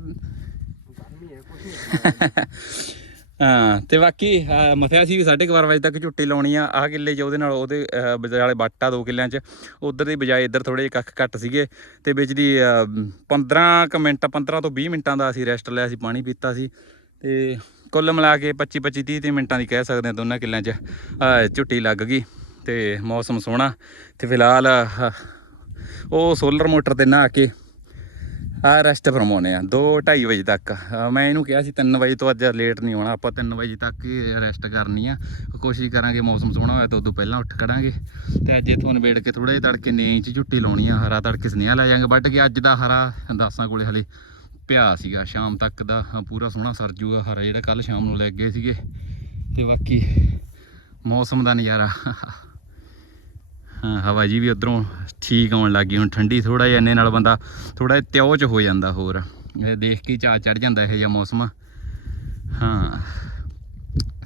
ਹਾਂ ਤੇ ਬਾਕੀ ਅਹ, ਮਥਿਆ ਸੀ ਵੀ 12:30 ਵਜੇ ਤੱਕ ਝੁੱਟੀ ਲਾਉਣੀ ਆ ਆਹ ਕਿੱਲੇ 'ਚ ਉਹਦੇ ਨਾਲ ਉਹਦੇ ਅਹ, ਵਿਚਾਲੇ ਆ ਦੋ ਕਿੱਲਿਆਂ 'ਚ ਉਧਰ ਦੀ ਬਜਾਏ ਇੱਧਰ ਥੋੜੇ ਜਿਹੇ ਕੱਖ ਘੱਟ ਸੀਗੇ ਤੇ ਵਿੱਚ ਦੀ ਅਹ, 15 ਕ ਮਿੰਟ 15 ਤੋਂ 20 ਮਿੰਟਾਂ ਦਾ ਅਸੀਂ ਰੈਸਟ ਲਿਆ ਸੀ ਪਾਣੀ ਪੀਤਾ ਸੀ ਤੇ ਕੁੱਲ ਮਿਲਾ ਕੇ 25 25 30 30 ਮਿੰਟਾਂ ਦੀ ਕਹਿ ਸਕਦੇ ਹਾਂ ਦੋਨਾਂ ਕਿੱਲਿਆਂ 'ਚ ਝੁੱਟੀ ਲੱਗ ਗਈ ਤੇ ਮੌਸਮ ਸੋਹਣਾ ਤੇ ਫਿਲਹਾਲ ਉਹ ਸੋਲਰ ਮੋਟਰ ਤੇ ਨਹਾ ਕੇ ਆ ਰੈਸਟ ਫਰਮਾਉਣੇ ਆ 2:30 ਵਜੇ ਤੱਕ। ਮੈਂ ਇਹਨੂੰ ਕਿਹਾ ਸੀ 3 ਵਜੇ ਤੋਂ ਅੱਜ ਲੇਟ ਨਹੀਂ ਹੋਣਾ ਆਪਾਂ 3 ਵਜੇ ਤੱਕ ਹੀ ਰੈਸਟ ਕਰਨੀ ਆ। ਕੋਸ਼ਿਸ਼ ਕਰਾਂਗੇ ਮੌਸਮ ਸੋਹਣਾ ਹੋਇਆ ਤਾਂ ਉਦੋਂ ਪਹਿਲਾਂ ਉੱਠ ਖੜਾਂਗੇ ਤੇ ਅੱਜ ਇਥੋਂ ਨਿਬੇੜ ਕੇ ਥੋੜਾ ਜਿਹਾ ਤੜਕੇ ਨੀਂਦ ਚ ਝੁੱਟੀ ਲਾਉਣੀ ਆ, ਹਰਾ ਤੜਕੇ ਸਨੇਹਾ ਲੈ ਜਾਾਂਗੇ ਵੱਢ ਕੇ ਅੱਜ ਦਾ ਹਰਾ ਅੰਦਾਸਾਂ ਕੋਲੇ ਹਲੇ ਪਿਆ ਸੀਗਾ, ਸ਼ਾਮ ਤੱਕ ਦਾ ਪੂਰਾ ਸੋਹਣਾ ਸਰ ਜੂਗਾ ਹਰਾ, ਜਿਹੜਾ ਕੱਲ ਸ਼ਾਮ ਨੂੰ ਲੈ ਗਏ ਸੀਗੇ। ਤੇ ਬਾਕੀ ਮੌਸਮ ਦਾ ਨਜ਼ਾਰਾ। ਹਵਾ ਜੀ ਵੀ ਉਧਰੋਂ ਠੀਕ ਆਉਣ ਲੱਗੀ ਹੁਣ ਠੰਡੀ ਥੋੜਾ ਜਿਹਾ ਇੰਨੇ ਨਾਲ ਬੰਦਾ ਥੋੜਾ ਜਿਹਾ ਤਿਉ ਚ ਹੋ ਜਾਂਦਾ ਹੋਰ। ਇਹ ਦੇਖ ਕੇ ਚਾ ਚੜ ਜਾਂਦਾ ਇਹੋ ਜਿਹਾ ਮੌਸਮ। ਹਾਂ,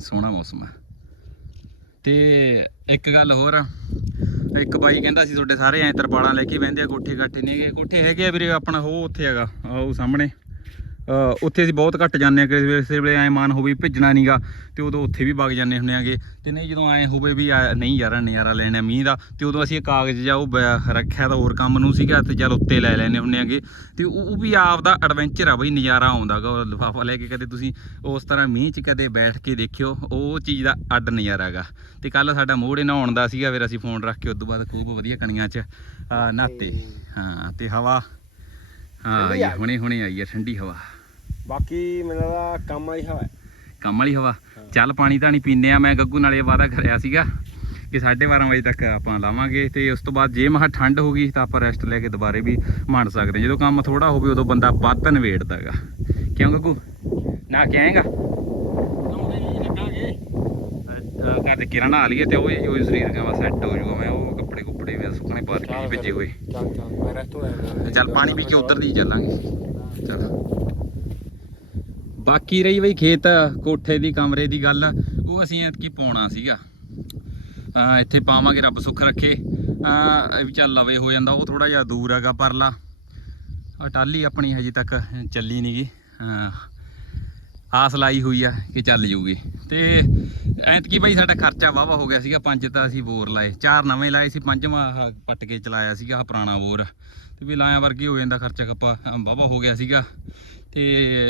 ਸੋਹਣਾ ਮੌਸਮ ਹੈ ਤੇ ਇੱਕ ਗੱਲ ਹੋਰ ਇੱਕ ਬਾਈ ਕਹਿੰਦਾ ਸੀ ਤੁਹਾਡੇ ਸਾਰੇ ਐ ਤਰਪਾਲਾਂ ਲੈ ਕੇ ਬਹਿੰਦੇ ਆ ਕੋਠੇ ਕਾਠੇ ਨਹੀਂਗੇ ਕੋਠੇ ਹੈਗੇ ਆ ਵੀਰੇ, ਆਪਣਾ ਉਹ ਉੱਥੇ ਹੈਗਾ, ਆਹ ਉਹ ਸਾਹਮਣੇ। ਉੱਥੇ ਅਸੀਂ ਬਹੁਤ ਘੱਟ ਜਾਂਦੇ ਆ ਕਿਸੇ ਵੇਲੇ- ਐ ਮਨ ਹੋਵੇ ਭਿੱਜਣਾ ਨਹੀਂਗਾ ਤੇ ਉਦੋਂ ਉੱਥੇ ਵੀ ਵਗ ਜਾਂਦੇ ਹੁੰਦੇ ਆਗੇ ਤੇ ਨਹੀਂ ਜਦੋਂ ਐ ਹੋਵੇ ਵੀ ਨਹੀਂ ਯਾਰ ਨਜ਼ਾਰਾ ਲੈਣਾ ਮੀਂਹ ਦਾ ਤੇ ਉਦੋਂ ਅਸੀਂ ਕਾਗਜ਼ ਜਾਂ ਉਹ ਰੱਖਿਆ ਤਾਂ ਹੋਰ ਕੰਮ ਨੂੰ ਸੀਗਾ ਤੇ ਚੱਲ ਉੱਤੇ ਲੈ ਲੈਨੇ ਹੁੰਦੇ ਆਗੇ ਤੇ ਉਹ ਵੀ ਆਪ ਦਾ ਐਡਵੈਂਚਰ ਆ ਬਈ ਨਜ਼ਾਰਾ ਆਉਂਦਾਗਾ ਉਹ ਲਿਫਾਫਾ ਲੈ ਕੇ ਕਦੇ ਤੁਸੀਂ ਉਸ ਤਰ੍ਹਾਂ ਮੀਂਹ 'ਚ ਕਦੇ ਬੈਠ ਕੇ ਦੇਖਿਓ ਉਹ ਚੀਜ਼ ਦਾ ਅੱਡ ਨਜ਼ਾਰਾ ਗਾ। ਤੇ ਕੱਲ ਸਾਡਾ ਮੋੜੇ ਨਹਾਉਣ ਦਾ ਸੀਗਾ ਫਿਰ ਅਸੀਂ ਫੋਨ ਰੱਖ ਕੇ ਉਦੋਂ ਬਾਅਦ ਖੂਬ ਵਧੀਆ ਕਣੀਆਂ 'ਚ ਨਹਾਤੇ ਹਾਂ। ਤੇ ਹਵਾ ਹਾਂ ਹੁਣੇ ਹੁਣੇ ਆਈ ਹੈ ਠੰਡੀ ਹਵਾ। ਬਾਕੀ ਮੈਨੂੰ ਲੱਗਦਾ ਕੰਮ ਆਈ ਹਵਾ ਕੰਮ ਵਾਲੀ ਹਵਾ। ਚੱਲ ਪਾਣੀ ਤਾਂ ਨਹੀਂ ਪੀਂਦੇ ਆ ਮੈਂ ਗੱਗੂ ਨਾਲ ਇਹ ਵਾਅਦਾ ਕਰਿਆ ਸੀਗਾ ਕਿ 12:30 ਵਜੇ ਤੱਕ ਆਪਾਂ ਲਾਵਾਂਗੇ ਤੇ ਉਸ ਤੋਂ ਬਾਅਦ ਜੇ ਮਹਾ ਠੰਡ ਹੋ ਗਈ ਤਾਂ ਆਪਾਂ ਰੈਸਟ ਲੈ ਕੇ ਦੁਬਾਰੇ ਵੀ ਮੰਨ ਸਕਦੇ ਹਾਂ। ਜਦੋਂ ਕੰਮ ਥੋੜਾ ਹੋਵੇ ਉਦੋਂ ਬੰਦਾ ਵੱਧ ਨਵੇੜਦਾਗਾ ਕਿਉਂ ਗੱਗੂ? ਨਾ ਕਿ ਆਏਗਾ ਅਹ ਘਰ ਦੇ ਕਿਰਨ ਆ ਲਈਏ ਤੇ ਉਹ ਜੋ ਸਰੀਰ ਕਾ ਸੈੱਟ ਹੋ ਜਾਊਗਾ ਮੈਂ ਉਹ ਕੱਪੜੇ ਕੁੱਪੜੇ ਵੀ ਸੁੱਕਣੇ ਪਾ ਕੇ ਭੇਜੇ ਹੋਏ। ਚੱਲ ਚੱਲ ਮੈਂ ਰੈਸਟ ਹੋਇਆ ਚੱਲ ਪਾਣੀ ਪੀ ਕੇ ਉਧਰ ਦੀ ਚੱਲਾਂਗੇ। ਚਲ। ਬਾਕੀ ਰਹੀ ਬਈ ਖੇਤ, ਕੋਠੇ ਦੀ, ਕਮਰੇ ਦੀ ਗੱਲ। ਉਹ ਅਸੀਂ ਐਤਕੀ ਪਾਉਣਾ ਸੀਗਾ। ਇੱਥੇ ਪਾਵਾਂਗੇ, ਰੱਬ ਸੁੱਖ ਰੱਖੇ। ਵੀ ਚੱਲ ਲਵੇ, ਹੋ ਜਾਂਦਾ। ਉਹ ਥੋੜਾ ਜਿਹਾ ਦੂਰ ਹੈਗਾ ਪਰਲਾ। ਆ ਟਾਲੀ ਆਪਣੀ ਹਜੇ ਤੱਕ ਚੱਲੀ ਨਹੀਂਗੀ ਆਸ ਲਾਈ ਹੋਈ ਆ ਕਿ ਚੱਲ ਜੂਗੀ। ਤੇ ਐਤਕੀ ਬਾਈ ਸਾਡਾ ਖਰਚਾ ਵਾਵਾ ਹੋ ਗਿਆ ਸੀਗਾ, ਪੰਜ ਤਾਂ ਅਸੀਂ ਬੋਰ ਲਾਏ, ਚਾਰ ਨਵੇਂ ਲਾਏ ਸੀ, ਪੰਜਵਾਂ ਆਹ ਪੱਟ ਕੇ ਚਲਾਇਆ ਸੀਗਾ, ਆਹ ਪੁਰਾਣਾ ਬੋਰ। ਤੇ ਵੀ ਲਾਇਆ ਵਰਗੀ ਹੋ ਜਾਂਦਾ ਖਰਚਾ ਖੱਪਾ ਵਾਵਾ ਹੋ ਗਿਆ ਸੀਗਾ। ਤੇ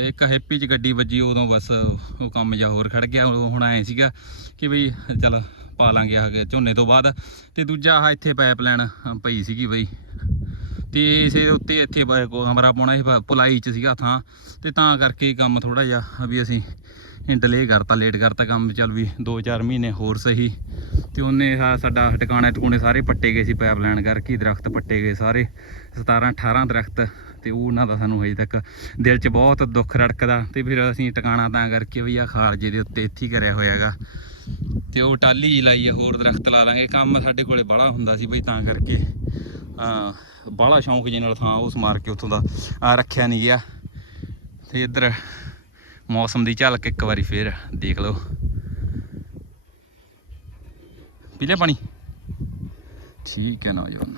ਇੱਕ ਹੈਪੀ ਚ ਗੱਡੀ ਵੱਜੀ, ਉਦੋਂ ਬਸ ਉਹ ਕੰਮ ਜਾ ਹੋਰ ਖੜ ਗਿਆ ਉਦੋਂ ਹੁਣ ਐ ਸੀਗਾ ਕਿ ਬਈ ਚੱਲ ਪਾ ਲਾਂਗੇ ਆ ਝੋਨੇ ਤੋਂ ਬਾਅਦ। ਤੇ ਦੂਜਾ ਆਹ ਇੱਥੇ ਪਾਈਪ ਪਾਈਪਲਾਈਨ ਪਈ ਸੀਗੀ ਬਈ। ਤੇ ਇਸੇ ਉੱਤੇ ਇੱਥੇ ਕਮਰਾ ਪਾਉਣਾ ਸੀ ਪ- ਪੁਲਾਈ ਚ ਸੀਗਾ ਥਾਂ। ਤੇ ਤਾਂ ਕਰਕੇ ਕੰਮ ਥੋੜਾ ਜਿਹਾ ਵੀ ਅਸੀਂ ਡਿਲੇ ਕਰਤਾ ਲੇਟ ਕਰਤਾ ਕੰਮ, ਚੱਲ ਵੀ 2-4 ਮਹੀਨੇ ਹੋਰ ਸਹੀ। ਤੇ ਉਹਨੇ ਸਾ- ਸਾਡਾ ਟਿਕਾਣੇ ਟਿਕਾਣੇ ਸਾਰੇ ਪੱਟੇ ਗਏ ਸੀ ਪਾਈਪਲਾਈਨ ਕਰਕੇ ਹੀ ਦਰਖਤ ਪੱਟੇ ਗਏ ਸਾਰੇ। 17 18 ਦਰਖਤ, ਤੇ ਉਹ ਉਹਨਾਂ ਦਾ ਸਾਨੂੰ ਹਜੇ ਤੱਕ ਦਿਲ 'ਚ ਬਹੁਤ ਦੁੱਖ ਰੜਕਦਾ। ਤੇ ਫਿਰ ਅਸੀਂ ਟਿਕਾਣਾ ਤਾਂ ਕਰਕੇ ਵੀ ਆ ਖਾਲਜੇ ਦੇ ਉੱਤੇ ਇੱਥੇ ਹੀ ਕਰਿਆ ਹੋਇਆਗਾ ਤੇ ਉਹ ਟਾਲੀ ਲਾਈਏ ਹੋਰ ਦਰਖਤ ਲਾ ਲਾਂਗੇ ਕੰਮ ਸਾਡੇ ਕੋਲੇ ਬੜਾ ਹੁੰਦਾ ਸੀ ਬਈ, ਤਾਂ ਕਰਕੇ ਆ ਬਾਹਲਾ ਸ਼ੌਂਕ ਜੀ ਨਾਲ ਥਾਂ ਉਸ ਮਾਰ ਕੇ ਉੱਥੋਂ ਦਾ ਆ ਰੱਖਿਆ ਨਹੀਂ ਗਿਆ। ਤੇ ਇੱਧਰ ਮੌਸਮ ਦੀ ਝਲਕ ਇੱਕ ਵਾਰੀ ਫੇਰ ਦੇਖ ਲਓ। ਪੀ ਲਿਆ ਪਾਣੀ? ਠੀਕ ਹੈ ਨੌਜਵਾਨ।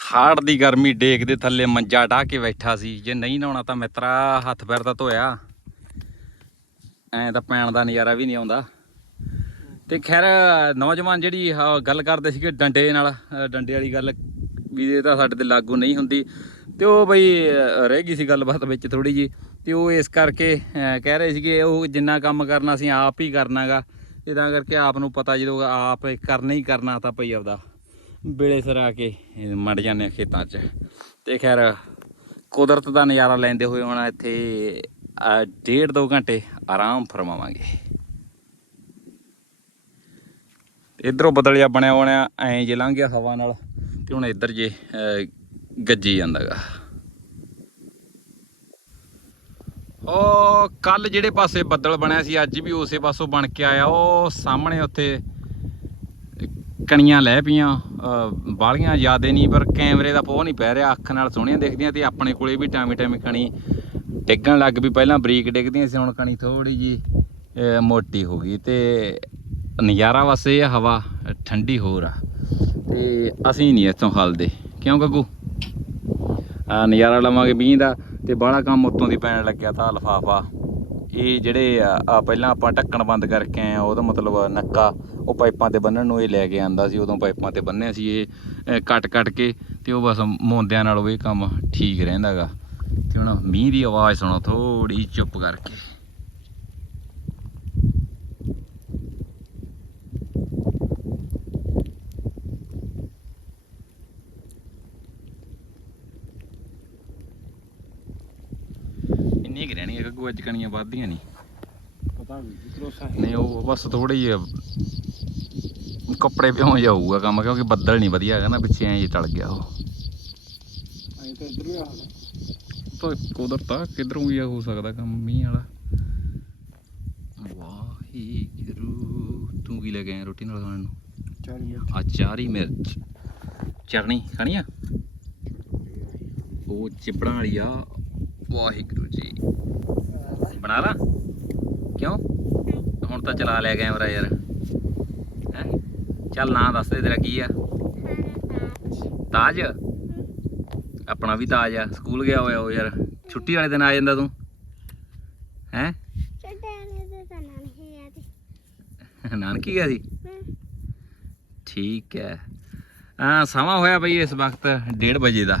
ਹਾੜ ਦੀ ਗਰਮੀ ਡੇਕ ਦੇ ਥੱਲੇ ਮੰਜਾ ਢਾ ਕੇ ਬੈਠਾ ਸੀ। ਜੇ ਨਹੀਂ ਨਹਾਉਣਾ ਤਾਂ ਮਿੱਤਰਾ, ਹੱਥ ਪੈਰ ਤਾਂ ਧੋਇਆ। ਐ ਤਾਂ ਪੈਣ ਦਾ ਨਜ਼ਾਰਾ ਵੀ ਨਹੀਂ ਆਉਂਦਾ। ਤੇ ਖੈਰ, ਨੌਜਵਾਨ ਜਿਹੜੀ ਗੱਲ ਕਰਦੇ ਸੀਗੇ ਡੰਡੇ ਨਾਲ ਡੰਡੇ ਵਾਲੀ ਗੱਲ ਵੀ ਇਹ ਤਾਂ ਸਾਡੇ ਤੇ ਲਾਗੂ ਨਹੀਂ ਹੁੰਦੀ। ਤੇ ਉਹ ਬਈ ਰਹਿ ਗਈ ਸੀ ਗੱਲਬਾਤ ਵਿੱਚ ਥੋੜੀ ਜੀ ਤੇ ਉਹ ਇਸ ਕਰਕੇ ਕਹਿ ਰਹੇ ਸੀਗੇ, ਉਹ ਜਿੰਨਾ ਕੰਮ ਕਰਨਾ ਅਸੀਂ ਆਪ ਹੀ ਕਰਨਾਗਾ। ਤੇ ਤਾਂ ਕਰਕੇ ਆਪ ਨੂੰ ਪਤਾ ਜਦੋਂ ਆਪ ਕਰਨਾ ਹੀ ਕਰਨਾ ਤਾਂ ਭਈ ਆਪਦਾ ਵੇਲੇ ਸਿਰ ਆ ਕੇ ਇਹ ਮੜ ਜਾਂਦੇ ਆ ਖੇਤਾਂ 'ਚ। ਤੇ ਖੈਰ, ਕੁਦਰਤ ਦਾ ਨਜ਼ਾਰਾ ਲੈਂਦੇ ਹੋਏ ਹੁਣ ਇੱਥੇ ਡੇਢ ਦੋ ਘੰਟੇ ਆਰਾਮ ਫਰਮਾਵਾਂਗੇ। ਇਧਰੋਂ ਬਦਲ ਜਿਹਾ ਬਣਿਆ ਬਣਿਆ ਐਂ ਜੇ ਲੰਘ ਗਿਆ ਹਵਾ ਨਾਲ, ਤੇ ਹੁਣ ਇੱਧਰ ਜੇ ਗੱਜੀ ਜਾਂਦਾਗਾ। ਉਹ ਕੱਲ ਜਿਹੜੇ ਪਾਸੇ ਬੱਦਲ ਬਣਿਆ ਸੀ ਅੱਜ ਵੀ ਉਸੇ ਪਾਸੋਂ ਬਣ ਕੇ ਆਇਆ। ਉਹ ਸਾਹਮਣੇ ਉੱਥੇ ਕਣੀਆਂ ਲੈ ਪਈਆਂ। ਅਹ, ਬਾਹਲੀਆਂ ਜ਼ਿਆਦੇ ਨਹੀਂ ਪਰ ਕੈਮਰੇ ਦਾ ਪੋਹ ਨਹੀਂ ਪੈ ਰਿਹਾ। ਅੱਖ ਨਾਲ ਸੋਹਣੀਆਂ ਦਿਖਦੀਆਂ ਤੇ ਆਪਣੇ ਕੋਲੇ ਵੀ ਟਾਵੇਂ ਟਾਵੇਂ ਕਣੀ ਡਿੱਗਣ ਲੱਗ ਵੀ ਪਹਿਲਾਂ ਬਰੀਕ ਡਿੱਗਦੀਆਂ ਸੀ ਹੁਣ ਕਣੀ ਥੋੜੀ ਜੀ ਮੋਟੀ ਹੋ ਗਈ। ਤੇ ਨਜ਼ਾਰਾ ਵਸ ਹਵਾ ਠੰਡੀ ਹੋਰ ਆ। ਤੇ ਅਸੀਂ ਨਹੀਂ ਇੱਥੋਂ ਹਲਦੇ। ਕਿਉਂ ਗੱਗੂ? ਨਜ਼ਾਰਾ ਲਵਾਂਗੇ ਮੀਂਹ ਦਾ ਤੇ ਬਾਹਲਾ ਕੰਮ ਉੱਤੋਂ ਦੀ ਪੈਣ ਲੱਗਿਆ ਤਾਂ ਲਫਾਫਾ। ਇਹ ਜਿਹੜੇ ਆ ਪਹਿਲਾਂ ਆਪਾਂ ਢੱਕਣ ਬੰਦ ਕਰਕੇ ਆਏ ਆ, ਉਹਦਾ ਮਤਲਬ ਨੱਕਾ, ਉਹ ਪਾਈਪਾਂ ਤੇ ਬੰਨਣ ਨੂੰ ਇਹ ਲੈ ਕੇ ਆਂਦਾ ਸੀ, ਉਦੋਂ ਪਾਈਪਾਂ ਤੇ ਬੰਨਿਆ ਸੀ ਇਹ ਕੱਟ ਕੱਟ ਕੇ ਤੇ ਉਹ ਬਸ ਮੋਂਦਿਆਂ ਨਾਲ ਉਹ ਇਹ ਕੰਮ ਠੀਕ ਰਹਿੰਦਾਗਾ। ਤੇ ਹੁਣ ਮੀਂਹ ਦੀ ਆਵਾਜ਼ ਸੁਣੋ ਥੋੜੀ ਚੁੱਪ ਕਰਕੇ ਇੰਨੀ ਕਿ ਗੱਗੂ ਅੱਜ ਕਣੀਆਂ ਵੱਧਦੀਆਂ ਨਹੀਂ। ਪਤਾ ਵੀ ਭਰੋਸਾ ਨਹੀਂ ਉਹ ਬਸ ਥੋੜੀ ਜਿਹੀ ਕੱਪੜੇ ਪਿਉਂ ਜਾਊਗਾ ਕੰਮ ਕਿਉਂਕਿ ਬੱਦਲ ਨਹੀਂ ਵਧੀਆ ਹੈਗਾ ਨਾ ਪਿੱਛੇ ਐਂ ਟਲ ਗਿਆ ਉਹ। ਐਂ ਤਾਂ ਇਧਰ ਵੀ ਹੈ ਤਾਂ ਕੁਦਰਤ ਆ ਕਿਧਰੋਂ ਵੀ ਹੋ ਸਕਦਾ ਕੰਮ ਮੀਂਹ ਵਾਲਾ। ਵਾਹਿਗੁਰੂ ਤੂੰ ਕੀ ਲੈ ਕੇ ਆਇਆ ਰੋਟੀ ਨਾਲ ਖਾਣ ਨੂੰ? ਆ ਚਾਰੀ ਮਿਰਚ। ਚਟਣੀ ਖਾਣੀ ਆ? ਉਹ ਚਿਪੜਾਂ ਵਾਲੀ ਆ ਵਾਹਿਗੁਰੂ ਜੀ। ਬਣਾ ਲਾ। ਕਿਉਂ? ਹੁਣ ਤਾਂ ਚਲਾ ਲਿਆ ਕੈਮਰਾ ਯਾਰ। ਹੈ? ਚੱਲ ਨਾਂ ਦੱਸ ਦੇ ਤੇਰਾ ਕੀ ਆ? ਤਾਜ? ਆਪਣਾ ਵੀ ਤਾਜ ਆ। ਸਕੂਲ ਗਿਆ ਹੋਇਆ ਉਹ ਯਾਰ। ਛੁੱਟੀ ਵਾਲੇ ਦਿਨ ਆ ਜਾਂਦਾ ਤੂੰ। ਹੈ? ਨਾਨਕੀ ਗਿਆ ਸੀ। ਠੀਕ ਹੈ। ਆ ਸਮਾਂ ਹੋਇਆ ਬਈ ਇਸ ਵਕਤ 1:30 ਵਜੇ ਦਾ।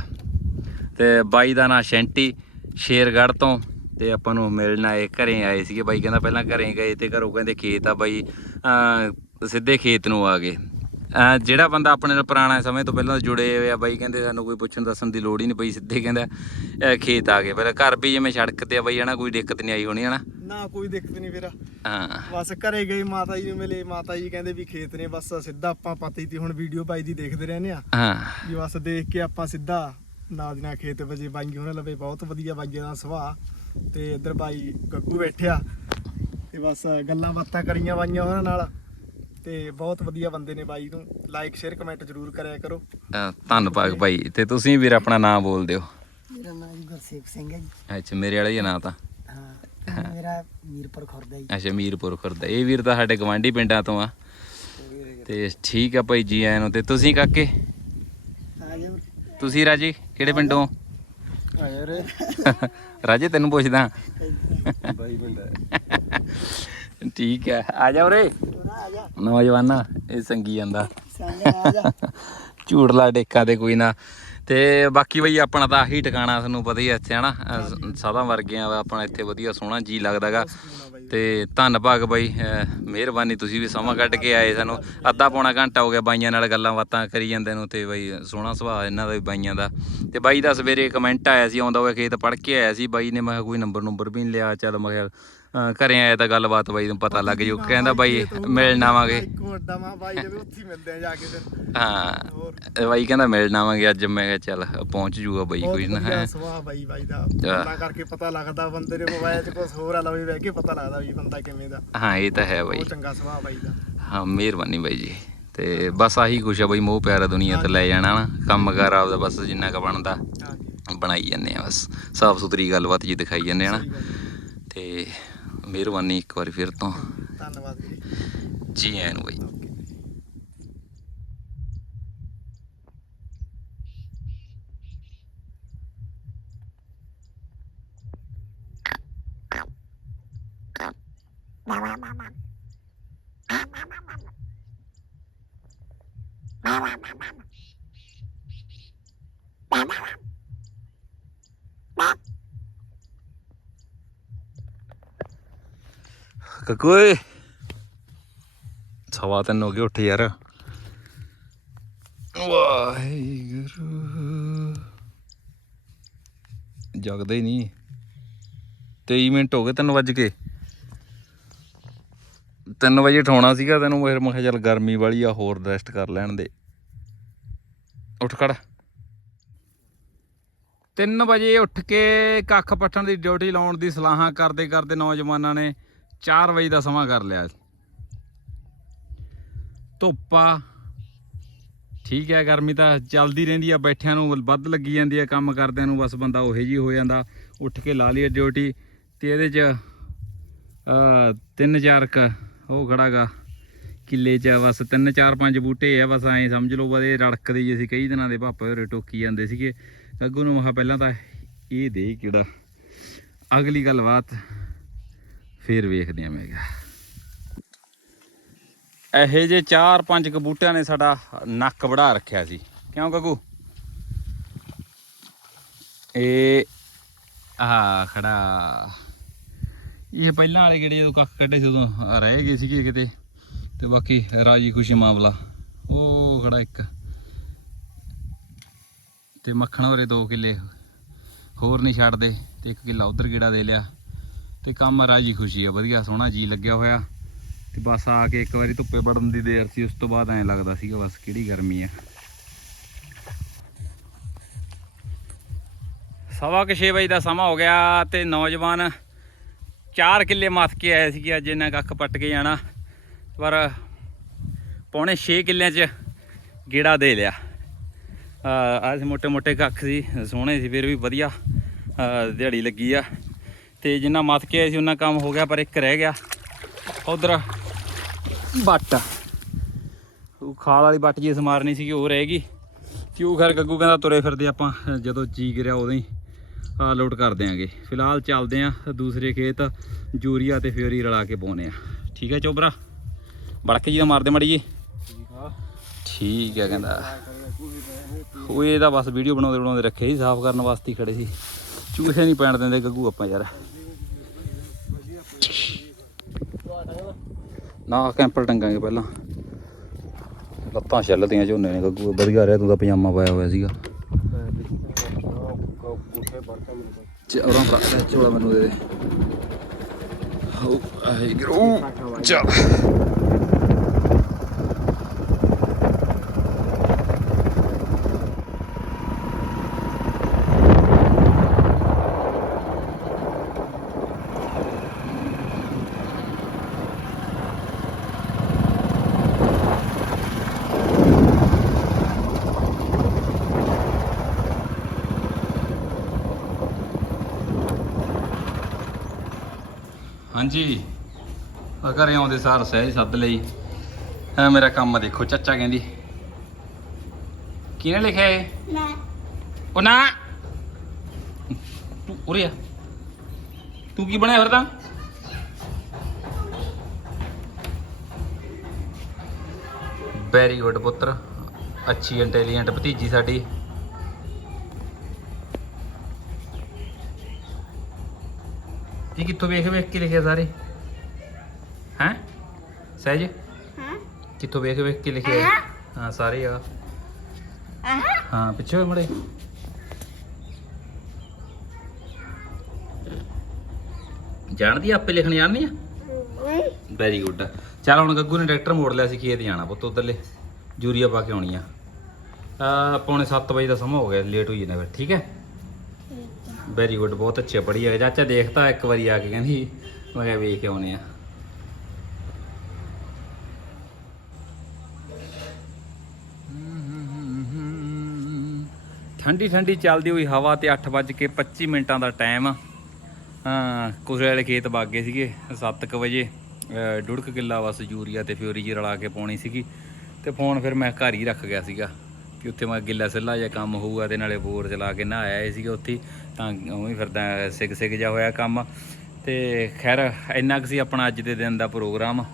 ਤੇ ਬਾਈ ਦਾ ਨਾਂ ਸ਼ੈਂਟੀ। ਸ਼ੇਰਗੜ੍ਹ ਤੋਂ ਤੇ ਆਪਾਂ ਨੂੰ ਮਿਲਣ ਆਏ ਘਰੇ ਆਏ ਸੀਗੇ ਬਾਈ ਕਹਿੰਦਾ ਪਹਿਲਾਂ ਘਰੇ ਗਏ ਤੇ ਘਰੋਂ ਕਹਿੰਦੇ ਖੇਤ ਆ ਬਾਈ ਸਿੱਧੇ ਖੇਤ ਨੂੰ ਆ ਗਏ। ਜਿਹੜਾ ਬੰਦਾ ਆਪਣੇ ਨਾਲ ਪੁਰਾਣਾ ਸਮੇਂ ਤੋਂ ਪਹਿਲਾਂ ਜੁੜੇ ਹੋਏ ਆ ਬਾਈ ਕਹਿੰਦੇ ਸਾਨੂੰ ਕੋਈ ਪੁੱਛਣ ਦੱਸਣ ਦੀ ਲੋੜ ਹੀ ਨਹੀਂ ਪਈ ਸਿੱਧੇ ਕਹਿੰਦਾ ਖੇਤ ਆ ਗਏ। ਪਹਿਲਾਂ ਘਰ ਵੀ ਜਿਵੇਂ ਸੜਕ ਤੇ ਆ ਬਾਈ ਹਨਾ ਕੋਈ ਦਿੱਕਤ ਨਹੀਂ ਆਈ ਹੋਣੀ ਹਨਾ? ਨਾ ਕੋਈ ਦਿੱਕਤ ਨਹੀਂ ਵੀਰਾ। ਹਾਂ। ਬਸ ਘਰੇ ਗਏ ਮਾਤਾ ਜੀ ਨੂੰ ਮਿਲੇ ਮਾਤਾ ਜੀ ਕਹਿੰਦੇ ਵੀ ਖੇਤ ਨੇ ਬਸ ਸਿੱਧਾ ਆਪਾਂ ਪਤਾ ਹੀ ਤੀ ਹੁਣ ਵੀਡੀਓ ਪਾਈ ਦੀ ਦੇਖਦੇ ਰਹਿੰਦੇ ਆ। ਹਾਂ। ਵੀ ਬਸ ਦੇਖ ਕੇ ਆਪਾਂ ਸਿੱਧਾ ਨਾਲ ਦੀ ਨਾਲ ਖੇਤ ਵਜੇ ਬਾਈ ਉਹਨਾਂ ਲਵੇ ਬਹੁਤ ਵਧੀਆ ਬਾਈਆਂ ਦਾ ਸੁਭਾਅ। ਤੇ ਇੱਧਰ ਬਾਈ ਗੱਗੂ ਬੈਠਿਆ ਤੇ ਬਸ ਗੱਲਾਂ ਬਾਤਾਂ ਕਰੀਆਂ ਬਾਈਆਂ ਉਹਨਾਂ ਨਾਲ। ਤੇ ਬਹੁਤ ਵਧੀਆ ਬੰਦੇ ਨੇ ਬਾਈ ਨੂੰ। ਲਾਈਕ ਸ਼ੇਅਰ ਕਮੈਂਟ ਜ਼ਰੂਰ ਕਰਿਆ ਕਰੋ। ਧੰਨਵਾਦ ਭਾਈ ਤੇ ਤੁਸੀਂ ਵੀਰ ਆਪਣਾ ਨਾਮ ਬੋਲ ਦਿਓ ਮੇਰਾ ਨਾਮ ਜੀ ਗੁਰਸੇਵ ਸਿੰਘ ਹੈ ਜੀ। ਅੱਛਾ ਮੇਰੇ ਵਾਲਾ ਹੀ ਨਾਂ ਤਾਂ। ਹਾਂ ਮੇਰਾ ਮੀਰਪੁਰ ਖੁਰਦਾ ਜੀ। ਅੱਛਾ ਮੀਰਪੁਰ ਖੁਰਦਾ। ਇਹ ਵੀਰ ਤਾਂ ਸਾਡੇ ਗਵਾਂਢੀ ਪਿੰਡਾਂ ਤੋਂ ਆ। ਤੇ ਠੀਕ ਆ ਭਾਈ ਜੀ ਆਇਆਂ ਨੂੰ। ਤੇ ਤੁਸੀਂ ਕਾਕੇ? ਤੁਸੀਂ ਰਾਜੀ ਕਿਹੜੇ ਪਿੰਡੋਂ? ਆ ਜਾ ਰੇ। ਰਾਜੇ ਤੈਨੂੰ ਪੁੱਛਦਾ। ਬਾਈ ਬੰਦਾ ਠੀਕ ਹੈ। ਆ ਜਾ ਉਰੇ। ਨੌਜਵਾਨਾ ਇਹ ਸੰਗੀ ਜਾਂਦਾ। ਜਾ। ਝੂੜਲਾ ਡੇਕਾਂ ਤੇ ਕੋਈ ਨਾ। ਤੇ ਬਾਕੀ ਬਈ ਆਪਣਾ ਤਾਂ ਆਹੀ ਟਿਕਾਣਾ ਤੁਹਾਨੂੰ ਪਤਾ ਹੀ ਹੈ ਇੱਥੇ ਹਨਾ। ਸਾਦਾ ਵਰਗਿਆਂ ਆਪਣਾ ਇੱਥੇ ਵਧੀਆ ਸੋਹਣਾ ਜੀ ਲੱਗਦਾਗਾ ਤੇ ਧੰਨ ਭਾਗ ਬਾਈ ਮਿਹਰਬਾਨੀ, ਤੁਸੀਂ ਵੀ ਸਮਾਂ ਕੱਢ ਕੇ ਆਏ ਸਾਨੂੰ। ਅੱਧਾ ਪੌਣਾ ਘੰਟਾ ਹੋ ਗਿਆ ਬਾਈਆਂ ਨਾਲ ਗੱਲਾਂ ਬਾਤਾਂ ਕਰੀ ਜਾਂਦੇ ਨੂੰ ਤੇ ਬਾਈ, ਸੋਹਣਾ ਸੁਭਾਅ ਇਹਨਾਂ ਦਾ ਵੀ ਬਾਈਆਂ ਦਾ। ਤੇ ਬਾਈ ਦਾ ਸਵੇਰੇ ਕਮੈਂਟ ਆਇਆ ਸੀ, ਆਉਂਦਾ ਹੋਇਆ ਖੇਤ ਪੜ੍ਹ ਕੇ ਆਇਆ ਸੀ। ਬਾਈ ਨੇ ਮੈਂ ਕਿਹਾ ਕੋਈ ਨੰਬਰ ਨੰਬਰ ਵੀ ਨਹੀਂ ਲਿਆ, ਚੱਲ ਮੈਂ ਕਿਹਾ ਘਰੇ ਆਇਆ ਤਾਂ ਗੱਲਬਾਤ ਬਾਈ ਨੂੰ ਪਤਾ ਲੱਗ ਜੂ। ਕਹਿੰਦਾ ਬਾਈ ਮਿਲਣ ਆਵਾਂਗੇ। ਇੱਕ ਵੱਡਾ ਮਾਂ ਬਾਈ ਦੇ ਵੀ ਉੱਥੇ ਹੀ ਮਿਲਦੇ ਆ ਜਾ ਕੇ ਫਿਰ। ਹਾਂ ਹੋਰ? ਇਹ ਬਾਈ ਕਹਿੰਦਾ ਮਿਲਣ ਆਵਾਂਗੇ ਅੱਜ। ਮੈਂ ਕਿਹਾ ਚੱਲ ਪਹੁੰਚ ਜੂਗਾ ਬਾਈ ਕੋਈ ਨਾ। ਹੈ ਸੁਭਾਅ ਬਾਈ ਬਾਈ ਦਾ। ਗੱਲਾਂ ਕਰਕੇ ਪਤਾ ਲੱਗਦਾ ਬੰਦੇ ਦੇ ਮੋਬਾਈਲ 'ਚ ਕੁਝ ਹੋਰ ਆ ਲਵੇ ਬਹਿ ਕੇ ਪਤਾ ਲੱਗਦਾ ਵੀ ਬੰਦਾ ਕਿਵੇਂ ਦਾ। ਹਾਂ ਇਹ ਤਾਂ ਹੈ ਬਾਈ। ਬਹੁਤ ਚੰਗਾ ਸੁਭਾਅ ਬਾਈ ਦਾ। ਹਾਂ ਮਿਹਰਬਾਨੀ ਬਾਈ ਜੀ। ਤੇ ਬਸ ਆਹੀ ਕੁਛ ਆ ਬਾਈ ਮੋਹ ਪਿਆਰਾ ਦੁਨੀਆ ਤੇ ਲੈ ਜਾਣਾ ਨਾ। ਕੰਮ ਕਾਰ ਆਪਦਾ ਬਸ ਜਿੰਨਾ ਕ ਬਣਦਾ ਬਣਾਈ ਜਾਂਦੇ ਆ ਬਸ। ਸਾਫ਼ ਸੁਥਰੀ ਗੱਲਬਾਤ ਜੀ ਦਿਖਾਈ ਜਾਂਦੇ ਆ ਨਾ। ਤੇ ਮਿਹਰਬਾਨੀ ਇੱਕ ਵਾਰੀ ਫਿਰ ਤੋਂ। ਧੰਨਵਾਦ ਜੀ। ਆਇਆਂ ਨੂੰ ਬਾਈ। ਓਕੇ ਕਕੋਏ ਸਵਾ ਤਿੰਨ ਹੋ ਗਏ ਉੱਠ ਯਾਰ। ਵਾਹਿਗੁਰੂ। ਜਗਦਾ ਹੀ ਨਹੀਂ। 23 ਮਿੰਟ ਹੋ ਗਏ 3 ਵਜ ਕੇ। 3 ਵਜੇ ਉਠਾਉਣਾ ਸੀਗਾ ਤੈਨੂੰ, ਫਿਰ ਮੈਂ ਕਿਹਾ ਚੱਲ ਗਰਮੀ ਵਾਲੀ ਆ, ਹੋਰ ਰੈਸਟ ਕਰ ਲੈਣ ਦੇ। ਉੱਠ ਖੜ। 3 ਵਜੇ ਉੱਠ ਕੇ ਕੱਖ ਪੱਟਣ ਦੀ ਡਿਊਟੀ ਲਾਉਣ ਦੀ ਸਲਾਹਾਂ ਕਰਦੇ ਕਰਦੇ ਨੌਜਵਾਨਾਂ ਨੇ 4 ਵਜੇ ਦਾ ਸਮਾਂ ਕਰ ਲਿਆ। ਧੁੱਪਾ। ਠੀਕ ਹੈ ਗਰਮੀ ਤਾਂ ਚੱਲਦੀ ਰਹਿੰਦੀ ਆ, ਬੈਠਿਆਂ ਨੂੰ ਵੱਧ ਲੱਗੀ ਜਾਂਦੀ ਆ, ਕੰਮ ਕਰਦਿਆਂ ਨੂੰ ਬਸ ਬੰਦਾ ਉਹੇ ਜੀ ਹੋ ਜਾਂਦਾ। ਉੱਠ ਕੇ ਲਾ ਲਈ ਡਿਊਟੀ ਤੇ ਇਹਦੇ ਚ ਤਿੰਨ ਚਾਰ ਕ ਉਹ ਖੜਾਗਾ ਕਿੱਲੇ ਚ ਬਸ, ਤਿੰਨ ਚਾਰ ਪੰਜ ਬੂਟੇ ਆ ਬਸ, ਐਂ ਸਮਝ ਲਓ ਬਸ ਇਹ ਰੜਕਦੇ ਜੀ ਅਸੀਂ ਕਈ ਦਿਨਾਂ ਦੇ ਪਾਪਾ ਹੋਰੇ ਟੋਕੀ ਜਾਂਦੇ ਸੀਗੇ। ਅੱਗੋਂ ਨੂੰ ਮਹਾ ਪਹਿਲਾਂ ਤਾਂ ਇਹ ਦੇ ਕਿਹੜਾ। ਅਗਲੀ ਗੱਲਬਾਤ। ਫੇਰ ਵੇਖਦੇ ਆ ਮੈਂ ਕਿਹਾ। ਇਹੇ ਜੇ ਚਾਰ ਪੰਜ ਕ ਬੂਟਿਆਂ ਨੇ ਸਾਡਾ ਨੱਕ ਵੜਾ ਰੱਖਿਆ ਸੀ। ਕਿਉਂ ਗੱਗੂ ਇਹ ਆ ਖੜਾ। ਇਹ ਪਹਿਲਾਂ ਵਾਲੇ ਕਿਹੜੇ ਜਦੋਂ ਕੱਖ ਕੱਢੇ ਸੀ, ਉਦੋਂ ਰਹਿ ਗਏ ਸੀਗੇ ਕਿਤੇ। ਤੇ ਬਾਕੀ ਰਾਜੀ ਖੁਸ਼ੀ ਮਾਮਲਾ। ਉਹ ਖੜਾ ਇੱਕ। ਤੇ ਮੱਖਣ ਹੋਰੇ 2 ਕਿੱਲੇ ਹੋਰ ਨਹੀਂ ਛੱਡਦੇ। ਤੇ ਇੱਕ ਕਿੱਲਾ ਉਧਰ ਗੇੜਾ ਦੇ ਲਿਆ। ਤੇ ਕੰਮ ਰਾਜੀ ਖੁਸ਼ੀ ਆ, ਵਧੀਆ, ਸੋਹਣਾ ਜੀ ਲੱਗਿਆ ਹੋਇਆ। ਤੇ ਬਸ ਆ ਕੇ ਇੱਕ ਵਾਰੀ ਧੁੱਪੇ ਵੜਨ ਦੀ ਦੇਰ ਸੀ, ਉਸ ਤੋਂ ਬਾਅਦ ਐਂ ਲੱਗਦਾ ਸੀਗਾ ਬਸ ਕਿਹੜੀ ਗਰਮੀ ਆ। ਸਵਾ ਕਿ 6 ਵਜੇ ਦਾ ਸਮਾਂ ਹੋ ਗਿਆ ਤੇ ਨੌਜਵਾਨ 4 ਕਿੱਲੇ ਮੱਥ ਕੇ ਆਏ ਸੀਗੇ, ਅੱਜ ਇਹਨਾਂ ਕੱਖ ਪੱਟ ਕੇ ਜਾਣਾ। ਪਰ ਪੌਣੇ 6 ਕਿੱਲਿਆਂ 'ਚ ਗੇੜਾ ਦੇ ਲਿਆ। ਆਹ ਮੋਟੇ ਮੋਟੇ ਕੱਖ ਸੀ, ਸੋਹਣੇ ਸੀ, ਫਿਰ ਵੀ ਵਧੀਆ ਦਿਹਾੜੀ ਲੱਗੀ ਆ। ਤੇ ਜਿੰਨਾ ਮੱਥ ਕੇ ਆਏ ਸੀ ਉਹਨਾਂ ਕੰਮ ਹੋ ਗਿਆ, ਪਰ ਇੱਕ ਰਹਿ ਗਿਆ। ਉਧਰ ਬੱਟ। ਉਹ ਖਾਲ ਵਾਲੀ ਬੱਟ ਜੀ ਸਮਾਰਨੀ ਸੀ ਉਹ ਰਹਿ ਗਈ ਤੇ ਉਹ ਖੈਰ ਗੱਗੂ ਕਹਿੰਦਾ ਤੁਰੇ ਫਿਰਦੇ ਆਪਾਂ, ਜਦੋਂ ਜੀ ਗਿਰਿਆ ਉਦੋਂ ਹੀ ਆ ਲੋਡ ਕਰ ਦਿਆਂਗੇ। ਫਿਲਹਾਲ ਚੱਲਦੇ ਆਂ, ਦੂਸਰੇ ਖੇਤ, ਜੂਰੀਆ ਤੇ ਫਿਓਰੀ ਰਲਾ ਕੇ ਪਾਉਨੇ ਆ। ਠੀਕ ਹੈ ਚੋਬਰਾ? ਬੜਕ ਜੀ ਦਾ ਮਾਰਦੇ ਮੜੀ ਜੀ। ਠੀਕ ਹੈ ਕਹਿੰਦਾ। ਉਹ ਇਹਦਾ ਬਸ ਵੀਡੀਓ ਬਣਾਉਂਦੇ ਬਣਾਉਂਦੇ ਰੱਖੇ ਸੀ, ਸਾਫ਼ ਕਰਨ ਵਾਸਤੇ ਹੀ ਖੜੇ ਸੀ। ਚੂਹੇ ਨਹੀਂ ਪੈਣ ਦਿੰਦੇ ਗੱਗੂ ਆਪਾਂ ਯਾਰ। ਨਾ ਕੈਂਪਰ ਟੰਗਾਂਗੇ ਪਹਿਲਾਂ। ਲੱਤਾਂ ਛੱਲਦੀਆਂ ਝੋਨੇ ਨੇ ਗੱਗੂ, ਵਧੀਆ ਰਿਹਾ ਤੂੰ ਤਾਂ ਪਜਾਮਾ ਪਾਇਆ ਹੋਇਆ ਸੀਗਾ। ਚੌਰਾਂ ਪ੍ਰਾਪਤ ਚੋਲਾ ਮੈਨੂੰ ਦੇ ਦੇ। ਹੋ ਆਹੀ ਗਰੋ, ਚੱਲ। ਹਾਂਜੀ। ਘਰੇ ਆਉਂਦੇ ਸਾਰ ਸਹਿਜ ਸੱਦ ਲਈ। ਆ ਮੇਰਾ ਕੰਮ ਦੇਖੋ ਚਾਚਾ ਕਹਿੰਦੀ। ਕਿਹਨੇ ਲਿਖਿਆ ਇਹ? ਮੈਂ। ਉਹ ਨਾ। ਤੂੰ ਉਰੇ ਆ। ਤੂੰ ਕੀ ਬਣਿਆ ਫਿਰ ਤਾਂ ਵੈਰੀ ਗੁੱਡ ਪੁੱਤਰ। ਅੱਛੀ ਇੰਟੈਲੀਜੈਂਟ ਭਤੀਜੀ ਸਾਡੀ। ਇਹ ਕਿੱਥੋਂ ਵੇਖ ਵੇਖ ਕੇ ਲਿਖਿਆ ਸਾਰੇ? ਹੈਂ? ਸਹਿਜ? ਹਾਂ। ਕਿੱਥੋਂ ਵੇਖ ਵੇਖ ਕੇ ਲਿਖਿਆ? ਹੈ? ਹਾਂ ਸਾਰੇ ਆ। ਆਹ। ਹਾਂ ਪਿੱਛੇ ਹੋਏ ਮੜੇ। ਜਾਣਦੀ ਆ, ਆਪੇ ਲਿਖਣ ਜਾਣਦੀ ਆ ਵੈਰੀ ਗੁੱਡ ਚੱਲ ਹੁਣ ਗੱਗੂ ਨੇ ਟਰੈਕਟਰ ਮੋੜ ਲਿਆ ਸੀ ਖੇਤ ਜਾਣਾ ਪੁੱਤ ਉਧਰਲੇ। ਯੂਰੀਆ ਪਾ ਕੇ ਆਉਣੀ ਆ। ਆ ਪੌਣੇ 7 ਵਜੇ ਦਾ ਸਮਾਂ ਹੋ ਗਿਆ ਲੇਟ ਹੋਈ ਜਾਣਾ ਫਿਰ ਠੀਕ ਹੈ? ਵੈਰੀ ਗੁੱਡ ਬਹੁਤ ਅੱਛੇ ਪੜ੍ਹੀ ਹੈ ਚਾਚਾ ਦੇਖਤਾ ਇੱਕ ਵਾਰੀ ਆ ਕੇ, ਕਹਿੰਦੀ, ਮੈਂ ਕਿਹਾ ਵੇਖ ਕੇ ਆਉਣੇ ਆ। ਠੰਡੀ ਠੰਡੀ ਚੱਲਦੀ ਹੋਈ ਹਵਾ ਤੇ 8:25 ਮਿੰਟਾਂ ਦਾ ਟਾਈਮ ਆ। ਕੁਸਰੇ ਵਾਲੇ ਖੇਤ ਬਾਗੇ ਸੀਗੇ 7:00 ਵਜੇ ਡੁੜਕ ਕਿੱਲਾ, ਬਸ ਯੂਰੀਆ ਤੇ ਫਿਊਰੀ ਜੀ ਰਲਾ ਕੇ ਪਾਉਣੀ ਸੀਗੀ। ਤੇ ਫੋਨ ਫਿਰ ਮੈਂ ਘਰ ਹੀ ਰੱਖ ਗਿਆ ਸੀਗਾ। ਕਿ ਉੱਥੇ ਮੈਂ ਗਿੱਲਾ ਸਿੱਲਾ ਜਿਹਾ ਕੰਮ ਹੋਊਗਾ ਤੇ ਨਾਲੇ ਬੋਰ ਚਲਾ ਕੇ ਨਾ ਆਇਆ ਸੀਗਾ ਉੱਥੇ ਤਾਂ ਉਵੇਂ ਫਿਰਦਾ, ਸਿੱਗ ਸਿੱਗ ਜਾ ਹੋਇਆ ਕੰਮ। ਤੇ ਖੈਰ, ਇੰਨਾ ਕੁ ਸੀ ਆਪਣਾ ਅੱਜ ਦੇ ਦਿਨ ਦਾ ਪ੍ਰੋਗਰਾਮ।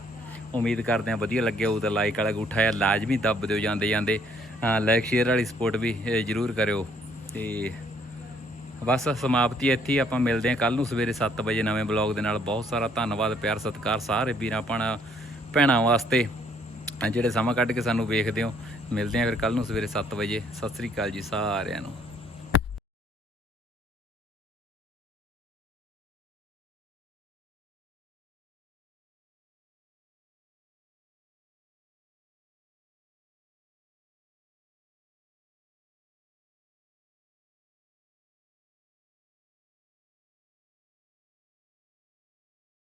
ਉਮੀਦ ਕਰਦੇ ਹਾਂ ਵਧੀਆ ਲੱਗਿਆ ਉਹ ਤਾਂ ਲਾਈਕ ਵਾਲਾ ਅੰਗੂਠਾ ਜਾਂ ਲਾਜ਼ਮੀ ਦੱਬ ਦਿਓ ਜਾਂਦੇ ਜਾਂਦੇ। ਲਾਈਕ ਸ਼ੇਅਰ ਵਾਲੀ ਸਪੋਰਟ ਵੀ ਜ਼ਰੂਰ ਕਰਿਓ। ਤੇ ਬਸ ਸਮਾਪਤੀ ਇੱਥੇ ਹੀ। ਆਪਾਂ ਮਿਲਦੇ ਹਾਂ ਕੱਲ ਨੂੰ ਸਵੇਰੇ 7 ਵਜੇ ਨਵੇਂ ਬਲੌਗ ਦੇ ਨਾਲ। ਬਹੁਤ ਸਾਰਾ ਧੰਨਵਾਦ, ਪਿਆਰ, ਸਤਿਕਾਰ ਸਾਰੇ ਵੀਰਾਂ ਭੈਣਾਂ ਭੈਣਾਂ ਵਾਸਤੇ। ਜਿਹੜੇ ਸਮਾਂ ਕੱਢ ਕੇ ਸਾਨੂੰ ਵੇਖਦੇ ਹੋ। ਮਿਲਦੇ ਹਾਂ ਫਿਰ ਕੱਲ ਨੂੰ ਸਵੇਰੇ 7 ਵਜੇ। ਸਤਿ ਸ੍ਰੀ ਅਕਾਲ ਜੀ ਸਾਰਿਆਂ ਨੂੰ।